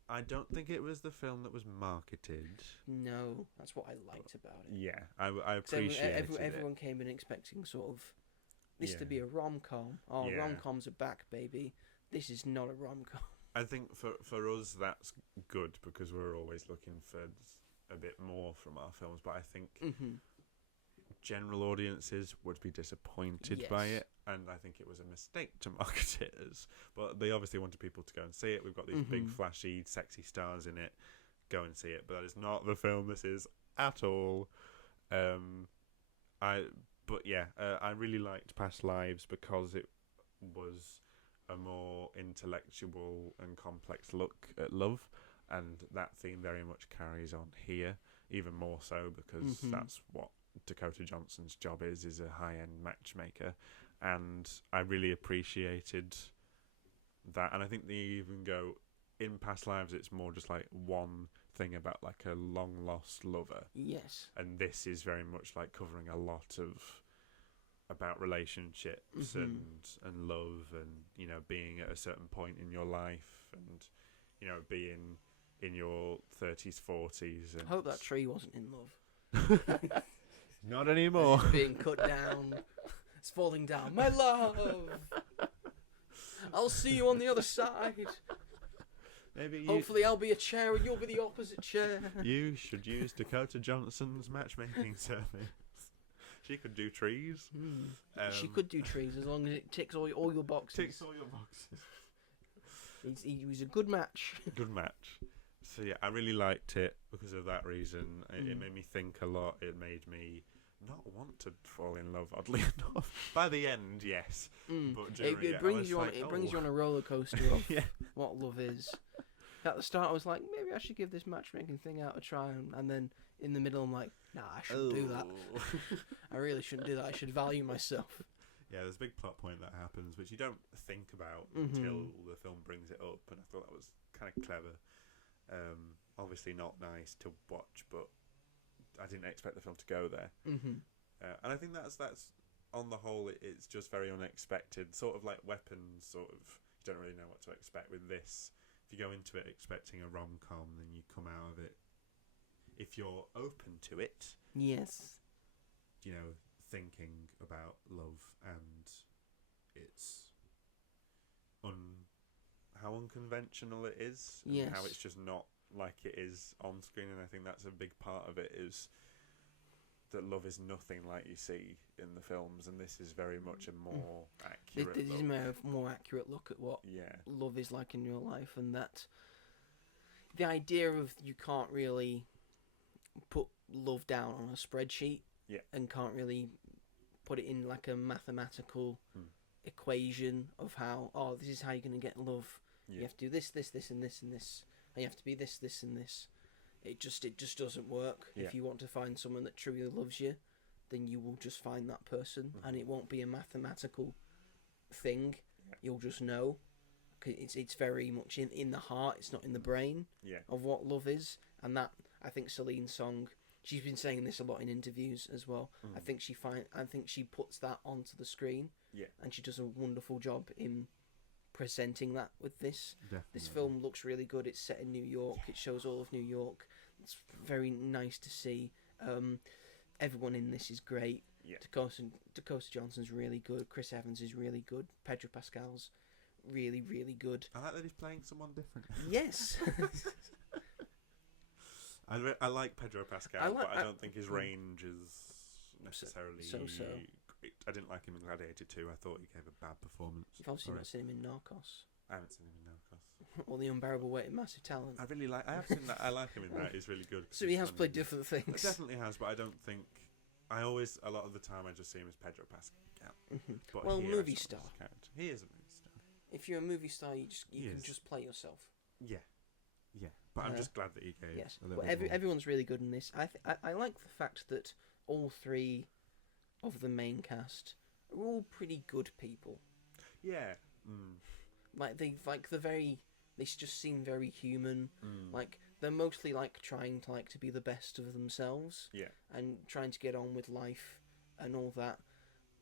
I don't think it was the film that was marketed. No, that's what I liked about it. Yeah, I appreciate it. Everyone came in expecting sort of this to be a rom-com. Oh, rom-coms are back, baby. This is not a rom-com. I think for us that's good because we're always looking for a bit more from our films, but I think general audiences would be disappointed by it, and I think it was a mistake to market it as. But they obviously wanted people to go and see it. We've got these big, flashy, sexy stars in it. Go and see it, but that is not the film this is at all. I really liked Past Lives because it was a more intellectual and complex look at love, and that theme very much carries on here, even more so because that's what Dakota Johnson's job is a high-end matchmaker, and I really appreciated that. And I think they even go in Past Lives it's more just like one thing about like a long lost lover, and this is very much like covering a lot of about relationships and love, and you know, being at a certain point in your life, and you know, being in your 30s 40s, and I hope that tree wasn't in love. Not anymore. It's being cut down. It's falling down. My love, I'll see you on the other side. Hopefully I'll be a chair and you'll be the opposite chair. You should use Dakota Johnson's matchmaking service. She could do trees. She could do trees as long as it ticks all your boxes. Ticks all your boxes. He was a good match. Good match. So yeah, I really liked it because of that reason. It made me think a lot. It made me not want to fall in love, oddly enough. By the end, yes. But during it brings you on. It brings you on a roller coaster of what love is. At the start, I was like, maybe I should give this matchmaking thing out a try, and then in the middle, I'm like, nah, I shouldn't do that. I really shouldn't do that. I should value myself. Yeah, there's a big plot point that happens, which you don't think about until the film brings it up, and I thought that was kind of clever. Obviously not nice to watch, but I didn't expect the film to go there. Mm-hmm. And I think that's on the whole, it's just very unexpected. Sort of like Weapons, sort of, you don't really know what to expect with this. If you go into it expecting a rom-com, then you come out of it, if you're open to it, Yes. you know, thinking about love and its how unconventional it is, and Yes. how it's just not like it is on screen. And I think that's a big part of it, is that love is nothing like you see in the films, and this is very much a more accurate This is look. a more accurate look at what Yeah. love is like in real life, and that the idea of you can't really put love down on a spreadsheet, Yeah. and can't really put it in like a mathematical equation of how, this is how you're going to get love. Yeah. You have to do this, this, this, and this, and this, and you have to be this, this, and this. It just doesn't work. Yeah. If you want to find someone that truly loves you, then you will just find that person, and it won't be a mathematical thing. Yeah. You'll just know. It's very much in the heart. It's not in the brain. Yeah. Of what love is, and that, I think Celine's song. She's been saying this a lot in interviews as well. I think she puts that onto the screen. Yeah. And she does a wonderful job in presenting that with this. Definitely. This film looks really good. It's set in New York. It shows all of New York. It's very nice to see. Everyone in this is great. Yeah. Dakota Johnson's really good. Chris Evans is really good. Pedro Pascal's really, really good. I like that he's playing someone different. Yes. I like Pedro Pascal, but I don't think his range is necessarily so. great. I didn't like him in Gladiator 2. I thought he gave a bad performance. You've obviously not seen him in Narcos. I haven't seen him in Narcos. Or The Unbearable Weight of Massive Talent. I have seen that. I like him in that. He's really good. So he has played different He things. definitely has, but I don't think. A lot of the time, I just see him as Pedro Pascal. But Well, here I movie saw him as star. a character. He is a movie star. If you're a movie star, you He can is. just play yourself. Yeah. But I'm just glad that he gave. Yes, a little but bit more. everyone's really good in this. I like the fact that all three of the main cast are all pretty good people. Yeah. They just seem very human. Like they're mostly like trying to be the best of themselves. Yeah. And trying to get on with life and all that.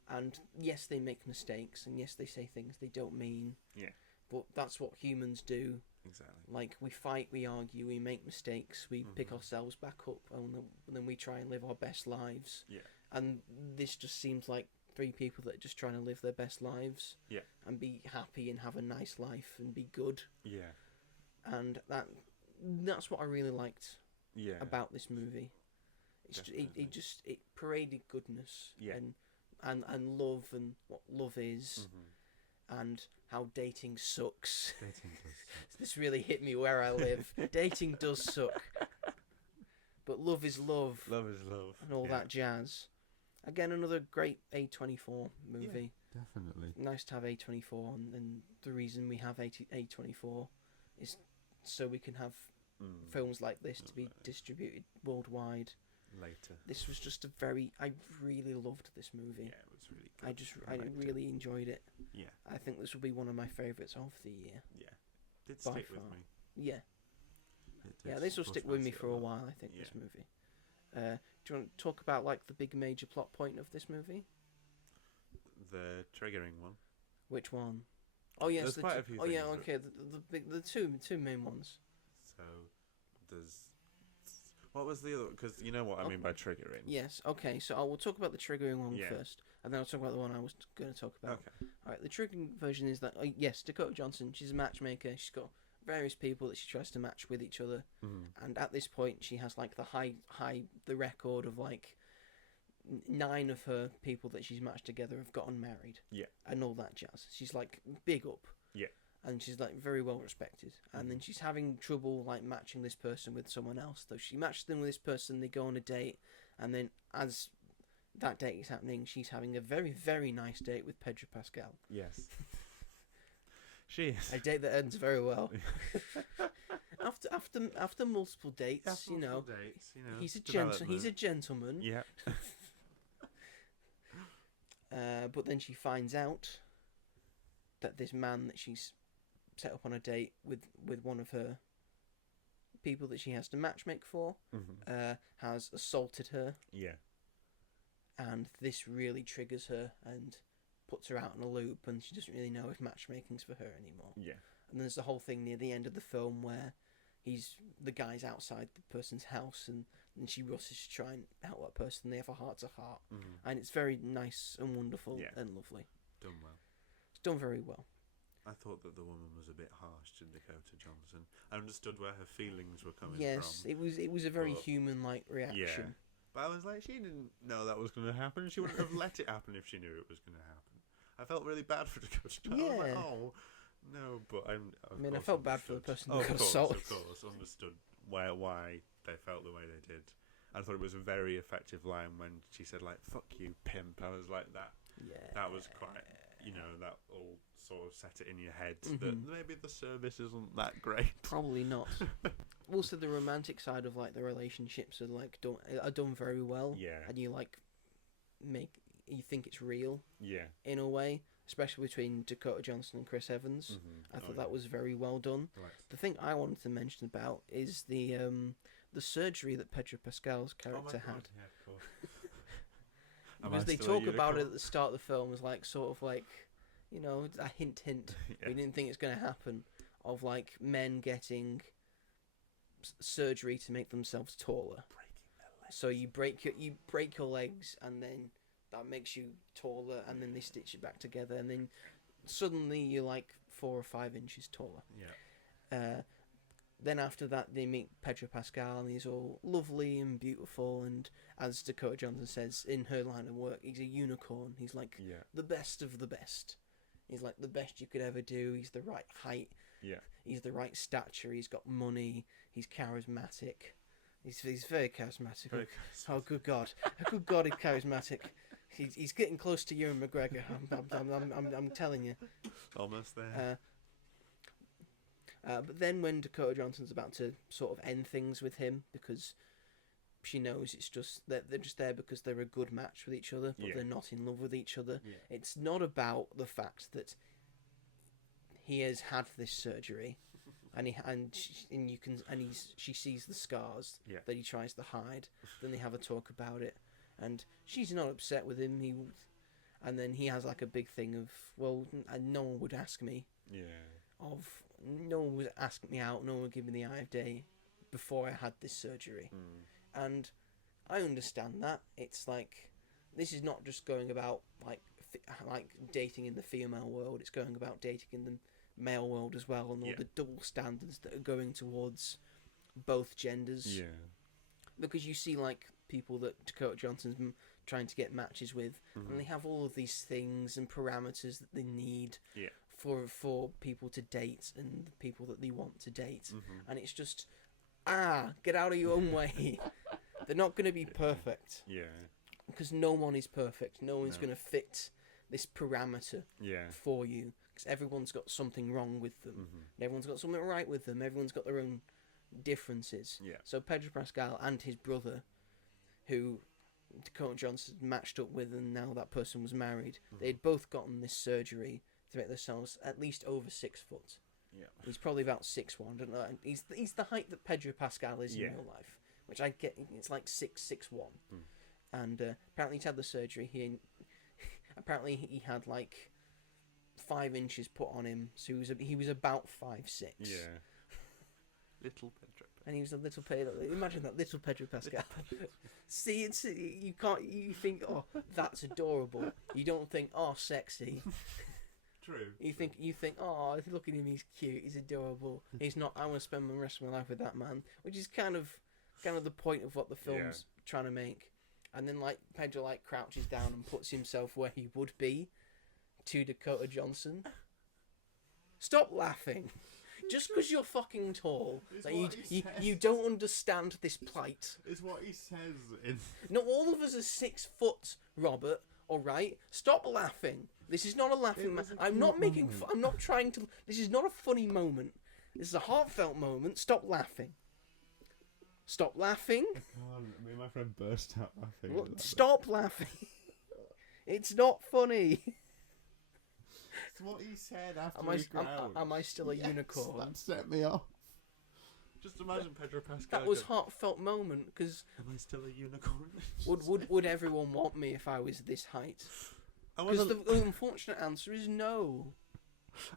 And yes, they make mistakes, and yes, they say things they don't mean. Yeah. But that's what humans do. Exactly. Like, we fight, we argue, we make mistakes, we pick ourselves back up, and then we try and live our best lives. Yeah. And this just seems like three people that are just trying to live their best lives. Yeah. And be happy and have a nice life and be good. Yeah. And that's what I really liked Yeah. about this movie. It paraded goodness. Yeah. And love and what love is. And how dating sucks. Dating does suck. This really hit me where I live. Dating does suck. But love is love. Love is love. And all that jazz. Again, another great A24 movie. Yeah, definitely. Nice to have A24. And the reason we have A24 is so we can have films like this to be distributed worldwide. Later. This was just I really loved this movie. Yeah, it was really good. I really enjoyed it. Yeah. I think this will be one of my favourites of the year. Yeah. Did By stick with far. me. Yeah. It did Yeah, this will push stick my with me seat for a lot. while, I think, Yeah. this movie. Do you want to talk about, like, the big major plot point of this movie? The triggering one. Which one? Oh, yes. There's quite a few Oh, yeah, things okay. The two main ones. So, there's... What was the other... Because you know what I mean by triggering. Yes, okay. So I will talk about the triggering one Yeah. first, and then I'll talk about the one I was going to talk about. Okay. All right, the triggering version is that, yes, Dakota Johnson, she's a matchmaker. She's got various people that she tries to match with each other. And at this point, she has, like, the record of, like, 9 of her people that she's matched together have gotten married. Yeah. And all that jazz. She's, like, big up. Yeah. And she's, like, very well respected. And then she's having trouble, like, matching this person with someone else. Though she matches them with this person, they go on a date, and then as that date is happening, she's having a very, very nice date with Pedro Pascal. Yes. She is. A date that ends very well. After multiple dates, you know, he's a gentleman. Yeah. But then she finds out that this man that she's set up on a date with one of her people that she has to matchmake for has assaulted her, Yeah. and this really triggers her and puts her out in a loop, and she doesn't really know if matchmaking's for her anymore. Yeah. And there's the whole thing near the end of the film where the guy's outside the person's house, and she rushes to try and help that person. They have a heart-to-heart, and it's very nice and wonderful and lovely. Done well. It's done very well. I thought that the woman was a bit harsh to Dakota Johnson. I understood where her feelings were coming from. Yes, it was a very human-like reaction. Yeah. But I was like, she didn't know that was going to happen. She wouldn't have let it happen if she knew it was going to happen. I felt really bad for Dakota Johnson. I was like, oh, no, but I felt bad for the person who got assaulted. assaulted. Of course, understood why they felt the way they did. I thought it was a very effective line when she said, like, fuck you, pimp. I was like, that was quite, that all sort of set it in your head that maybe the service isn't that great. Probably not. Also, the romantic side of, like, the relationships are done very well. Yeah. And you, like, you think it's real. Yeah. In a way, especially between Dakota Johnson and Chris Evans. I thought that was very well done. Right. The thing I wanted to mention about is the surgery that Pedro Pascal's character had. Yeah, of course. Because they talk about it at the start of the film as, like, sort of like, a hint. We didn't think it's going to happen, of, like, men getting surgery to make themselves taller. Breaking their legs. So you break your legs, and then that makes you taller, and then they stitch it back together, and then suddenly you're like 4 or 5 inches taller. Yeah. Then after that, they meet Pedro Pascal, and he's all lovely and beautiful, and as Dakota Johnson says in her line of work, he's a unicorn. He's like the best of the best. He's like the best you could ever do. He's the right height. Yeah. He's the right stature. He's got money. He's charismatic. He's very charismatic. Oh, good God. Good God, he's charismatic. He's getting close to Ewan McGregor. I'm telling you. Almost there. But then when Dakota Johnson's about to sort of end things with him, because she knows it's just that they're just there because they're a good match with each other, but they're not in love with each other. Yeah. It's not about the fact that he has had this surgery, she sees the scars that he tries to hide. Then they have a talk about it, and she's not upset with him. And then he has like a big thing of, well, no one would ask me. Yeah. No one would ask me out. No one would give me the eye of day before I had this surgery. And I understand that. It's like, this is not just going about like dating in the female world. It's going about dating in the male world as well, and all the double standards that are going towards both genders. Yeah. Because you see like people that Dakota Johnson's trying to get matches with, and they have all of these things and parameters that they need for people to date and the people that they want to date. And it's just, get out of your own way. They're not going to be perfect. Yeah. Because no one is perfect. No one's going to fit this parameter for you. Because everyone's got something wrong with them. And everyone's got something right with them. Everyone's got their own differences. Yeah. So Pedro Pascal and his brother, who Dakota Johnson matched up with, and now that person was married, they'd both gotten this surgery to make themselves at least over 6 foot. Yeah. He's probably about 6'1". I don't know. He's the height that Pedro Pascal is in real life, which I get. It's like 6'1". And apparently he's had the surgery. Apparently he had like 5 inches put on him, so he was about 5'6". Yeah. Little Pedro. And he was a little Pedro. Imagine that, little Pedro Pascal. See, you think, oh, that's adorable. You don't think, oh, sexy. True. You think, oh, look at him, he's cute, he's adorable. He's not. I want to spend the rest of my life with that man, which is kind of the point of what the film's trying to make. And then like Pedro like crouches down and puts himself where he would be to Dakota Johnson. Stop laughing. Just because you're fucking tall, like you don't understand this plight. It's what he says in. No, all of us are 6 foot, Robert. All right, stop laughing. This is not a laughing. I'm not making. I'm not trying to. This is not a funny moment. This is a heartfelt moment. Stop laughing. Stop laughing. I can't. Me and my friend burst out laughing. Well, stop laughing. It's not funny. It's what he said after he growled. Am I still a unicorn? That set me off. Just imagine Pedro Pascal. That was heartfelt moment, because Am I still a unicorn? would everyone want me if I was this height? I Because wasn't. the unfortunate answer is no.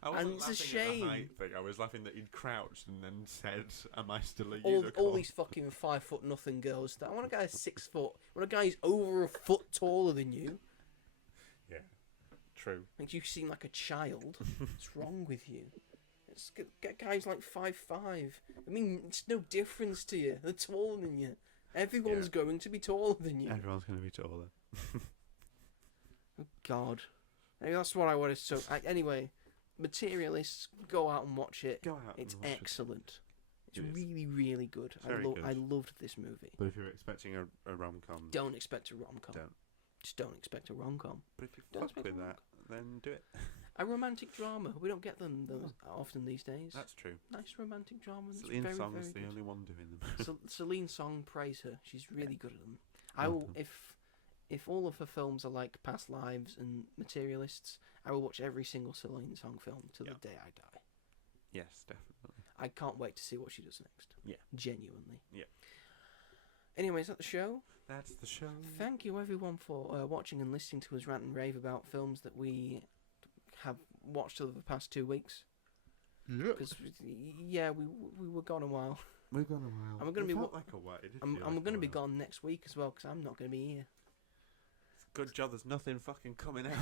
I wasn't and it's a laughing at the shame. height thing. I was laughing that he'd crouched and then said, "Am I still a All unicorn?" these fucking 5 foot nothing girls. I want a guy who's 6 foot. I want a guy who's over a foot taller than you. Yeah, true. Makes you seem like a child. What's wrong with you? Get guys like 5'5". I mean, it's no difference to you. They're taller than you. Everyone's going to be taller than you. Everyone's going to be taller. Oh God. Anyway, that's what I wanted. So anyway, Materialists, go out and watch it. Go out. It's and watch excellent. It's It is. really, really good. Very good. I loved this movie. But if you're expecting a rom-com, Don't expect a rom-com. Don't. Just don't expect a rom-com. But if you Don't fuck expect with a that, then do it. A romantic drama. We don't get them often these days. That's true. Nice romantic drama. It's Celine very, Song's very the good. only one doing them. Celine Song, praise her. She's really good at them. I will, if all of her films are like Past Lives and Materialists, I will watch every single Celine Song film till the day I die. Yes, definitely. I can't wait to see what she does next. Yeah. Genuinely. Yeah. Anyway, is that the show? That's the show. Thank you everyone for watching and listening to us rant and rave about films that we have watched over the past 2 weeks. Yeah. Because we were gone a while. We've gone a while. And we're gonna be felt like a while. It did I'm feel like going to a be while. gone next week as well because I'm not going to be here. It's a good job there's nothing fucking coming out.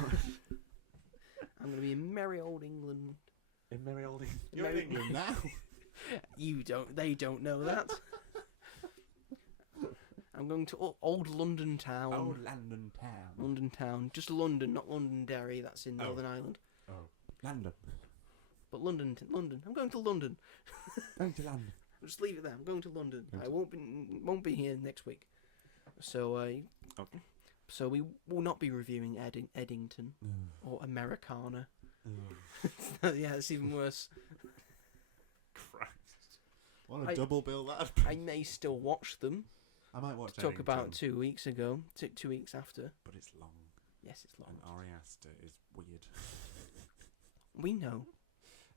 I'm going to be in merry old England. In merry old England. You're Merry- in England now. They don't know that. I'm going to old London town. Old London town. London town. Just London, not Londonderry. That's in Oh. Northern Ireland. Oh, London. But London. I'm going to London. Going to London. I'll just leave it there. I'm going to London. Going I won't be here next week. So Okay. So we will not be reviewing Eddington or Americana. Yeah, it's even worse. Christ. What I- a double bill that. I may still watch them. I might watch To talk about Eddington, 2 weeks ago. 2 weeks after. but it's long. Yes, it's long. And Ari Aster is weird. We know.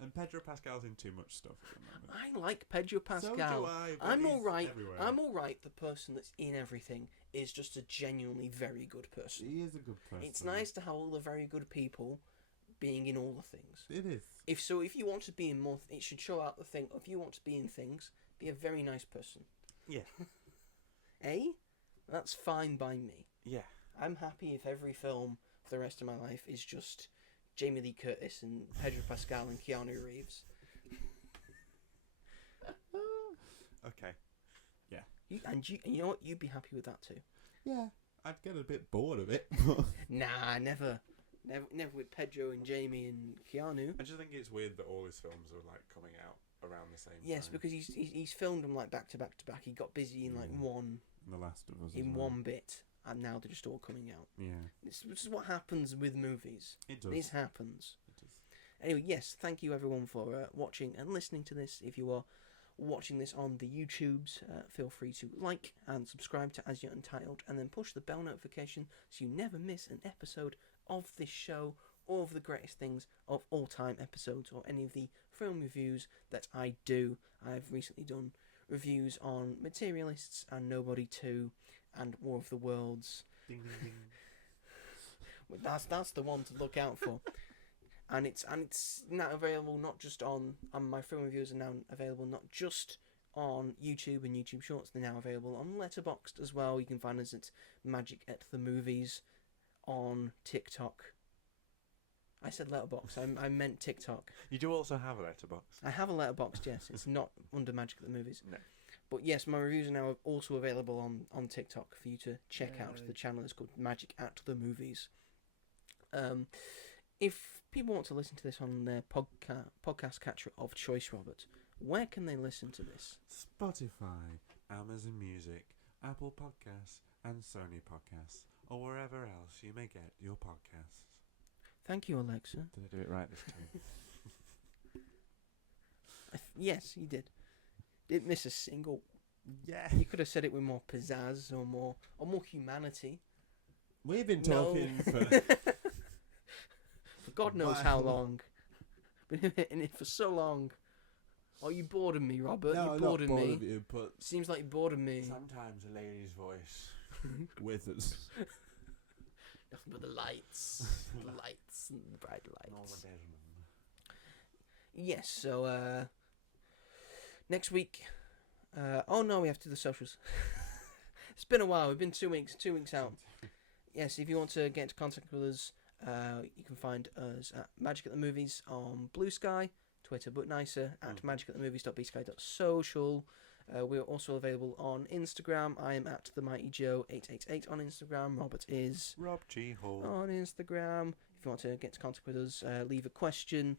And Pedro Pascal's in too much stuff at the moment. I like Pedro Pascal. So do I, but I'm he's all right. everywhere. I'm all right. The person that's in everything is just a genuinely very good person. He is a good person. It's nice to have all the very good people being in all the things. It is. If you want to be in more, it should show out the thing. If you want to be in things, be a very nice person. Yeah. Eh? That's fine by me. Yeah. I'm happy if every film for the rest of my life is just Jamie Lee Curtis and Pedro Pascal and Keanu Reeves. Okay. You know what? You'd be happy with that too. Yeah. I'd get a bit bored of it. Nah, never with Pedro and Jamie and Keanu. I just think it's weird that all his films are like coming out around the same Yes, time. because he's filmed them like back to back to back. He got busy in like one The Last of Us. in as well. one bit, and now they're just all coming out. Yeah. This is what happens with movies. It does. This happens. It does. Anyway, yes, thank you everyone for watching and listening to this. If you are watching this on the YouTubes, feel free to like and subscribe to As You're Untitled, and then push the bell notification so you never miss an episode of this show or of the greatest things of all time episodes or any of the film reviews that I do. I've recently done reviews on Materialists and Nobody 2 and War of the Worlds. Ding ding ding. That's the one to look out for. And it's now available not just on my film reviews are now available not just on YouTube and YouTube Shorts. They're now available on Letterboxd as well. You can find us at Magic at the Movies on TikTok. I said Letterboxd. I meant TikTok. You do also have a letterbox. I have a Letterboxd. Yes, it's not under Magic at the Movies. No. But yes, my reviews are now also available on TikTok for you to check out. Yay. The channel is called Magic at the Movies. If people want to listen to this on their podcast catcher of choice, Robert, where can they listen to this? Spotify, Amazon Music, Apple Podcasts, and Sony Podcasts, or wherever else you may get your podcasts. Thank you, Alexa. Did I do it right this time? Yes, you did. Didn't miss a single. Yeah. You could have said it with more pizzazz or more humanity. We've been No. talking for... For God knows how long. Been in it for so long. Are you bored of me, Robert? No, You're I'm bored not of bored me. of you, but Seems like you're bored of me. sometimes a lady's voice withers. Nothing but the lights. The lights and the bright lights. Yes, so next week. Oh no, we have to do the socials. It's been a while. We've been 2 weeks. 2 weeks out. Yes, if you want to get into contact with us, you can find us at Magic at the Movies on Blue Sky, Twitter but nicer, at magicatthemovies.bsky.social. We're also available on Instagram. I am at themightyjoe888 on Instagram. Robert is robghall on Instagram. If you want to get into contact with us, leave a question,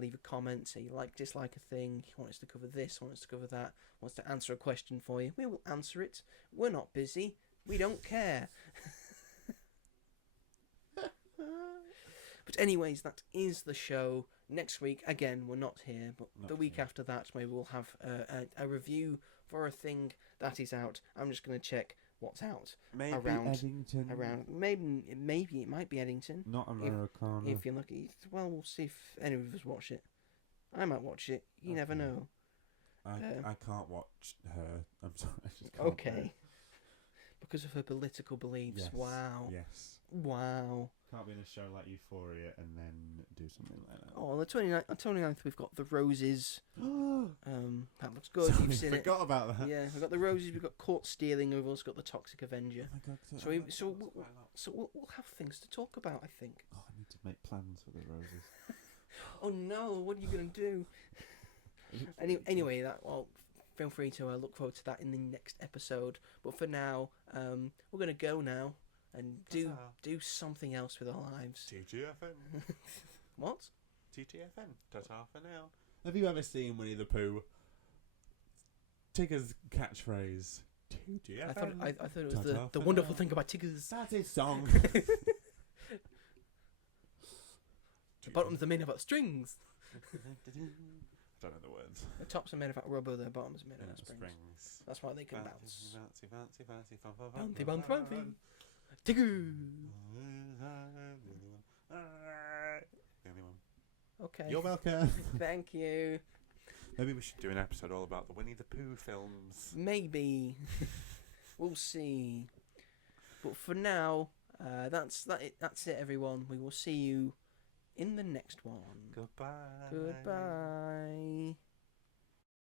leave a comment, say you like, dislike a thing, you want us to cover this, want us to cover that, want us to answer a question for you. We will answer it. We're not busy. We don't care. But anyways, that is the show. Next week, again, we're not here, but Not the week here. after that, maybe we'll have a review for a thing that is out. I'm just going to check what's out. Maybe Around- Eddington. Around maybe it might be Eddington. Not Americana. If you're lucky. Well, we'll see if any of us watch it. I might watch it. You never Okay. know. I can't watch her. I'm sorry. I just can't Okay. do it. Because of her political beliefs. Yes. Wow. Yes. Wow. Can't be in a show like Euphoria and then do something like that. Oh, on the 29th, we've got The Roses. That looks good. Sorry, You've seen it. forgot about that. Yeah, we've got The Roses, we've got Caught Stealing, we've also got The Toxic Avenger. Oh my god. So we'll have things to talk about, I think. Oh, I need to make plans for the Roses. Oh no, what are you going to do? Anyway, feel free to look forward to that in the next episode. But for now, we're going to go now and do something else with our lives. TTFN. What? TTFN. Ta-ta for now. Have you ever seen Winnie the Pooh? Tigger's catchphrase. TTFN. I thought it was Ta-ta the for wonderful now. thing about Tigger's. That's his song. The bottoms are made about strings. I don't know the words. The tops are made of rubber, the bottoms are made of springs. That's why they can bounce. Bouncy, fun, fun, Bouncy, fun, bouncy, fun, bouncy. fun. Tigger. The only one. Okay. You're welcome. Thank you. Maybe we should do an episode all about the Winnie the Pooh films. Maybe. We'll see. But for now, that's it, everyone. We will see you in the next one. Goodbye. Goodbye.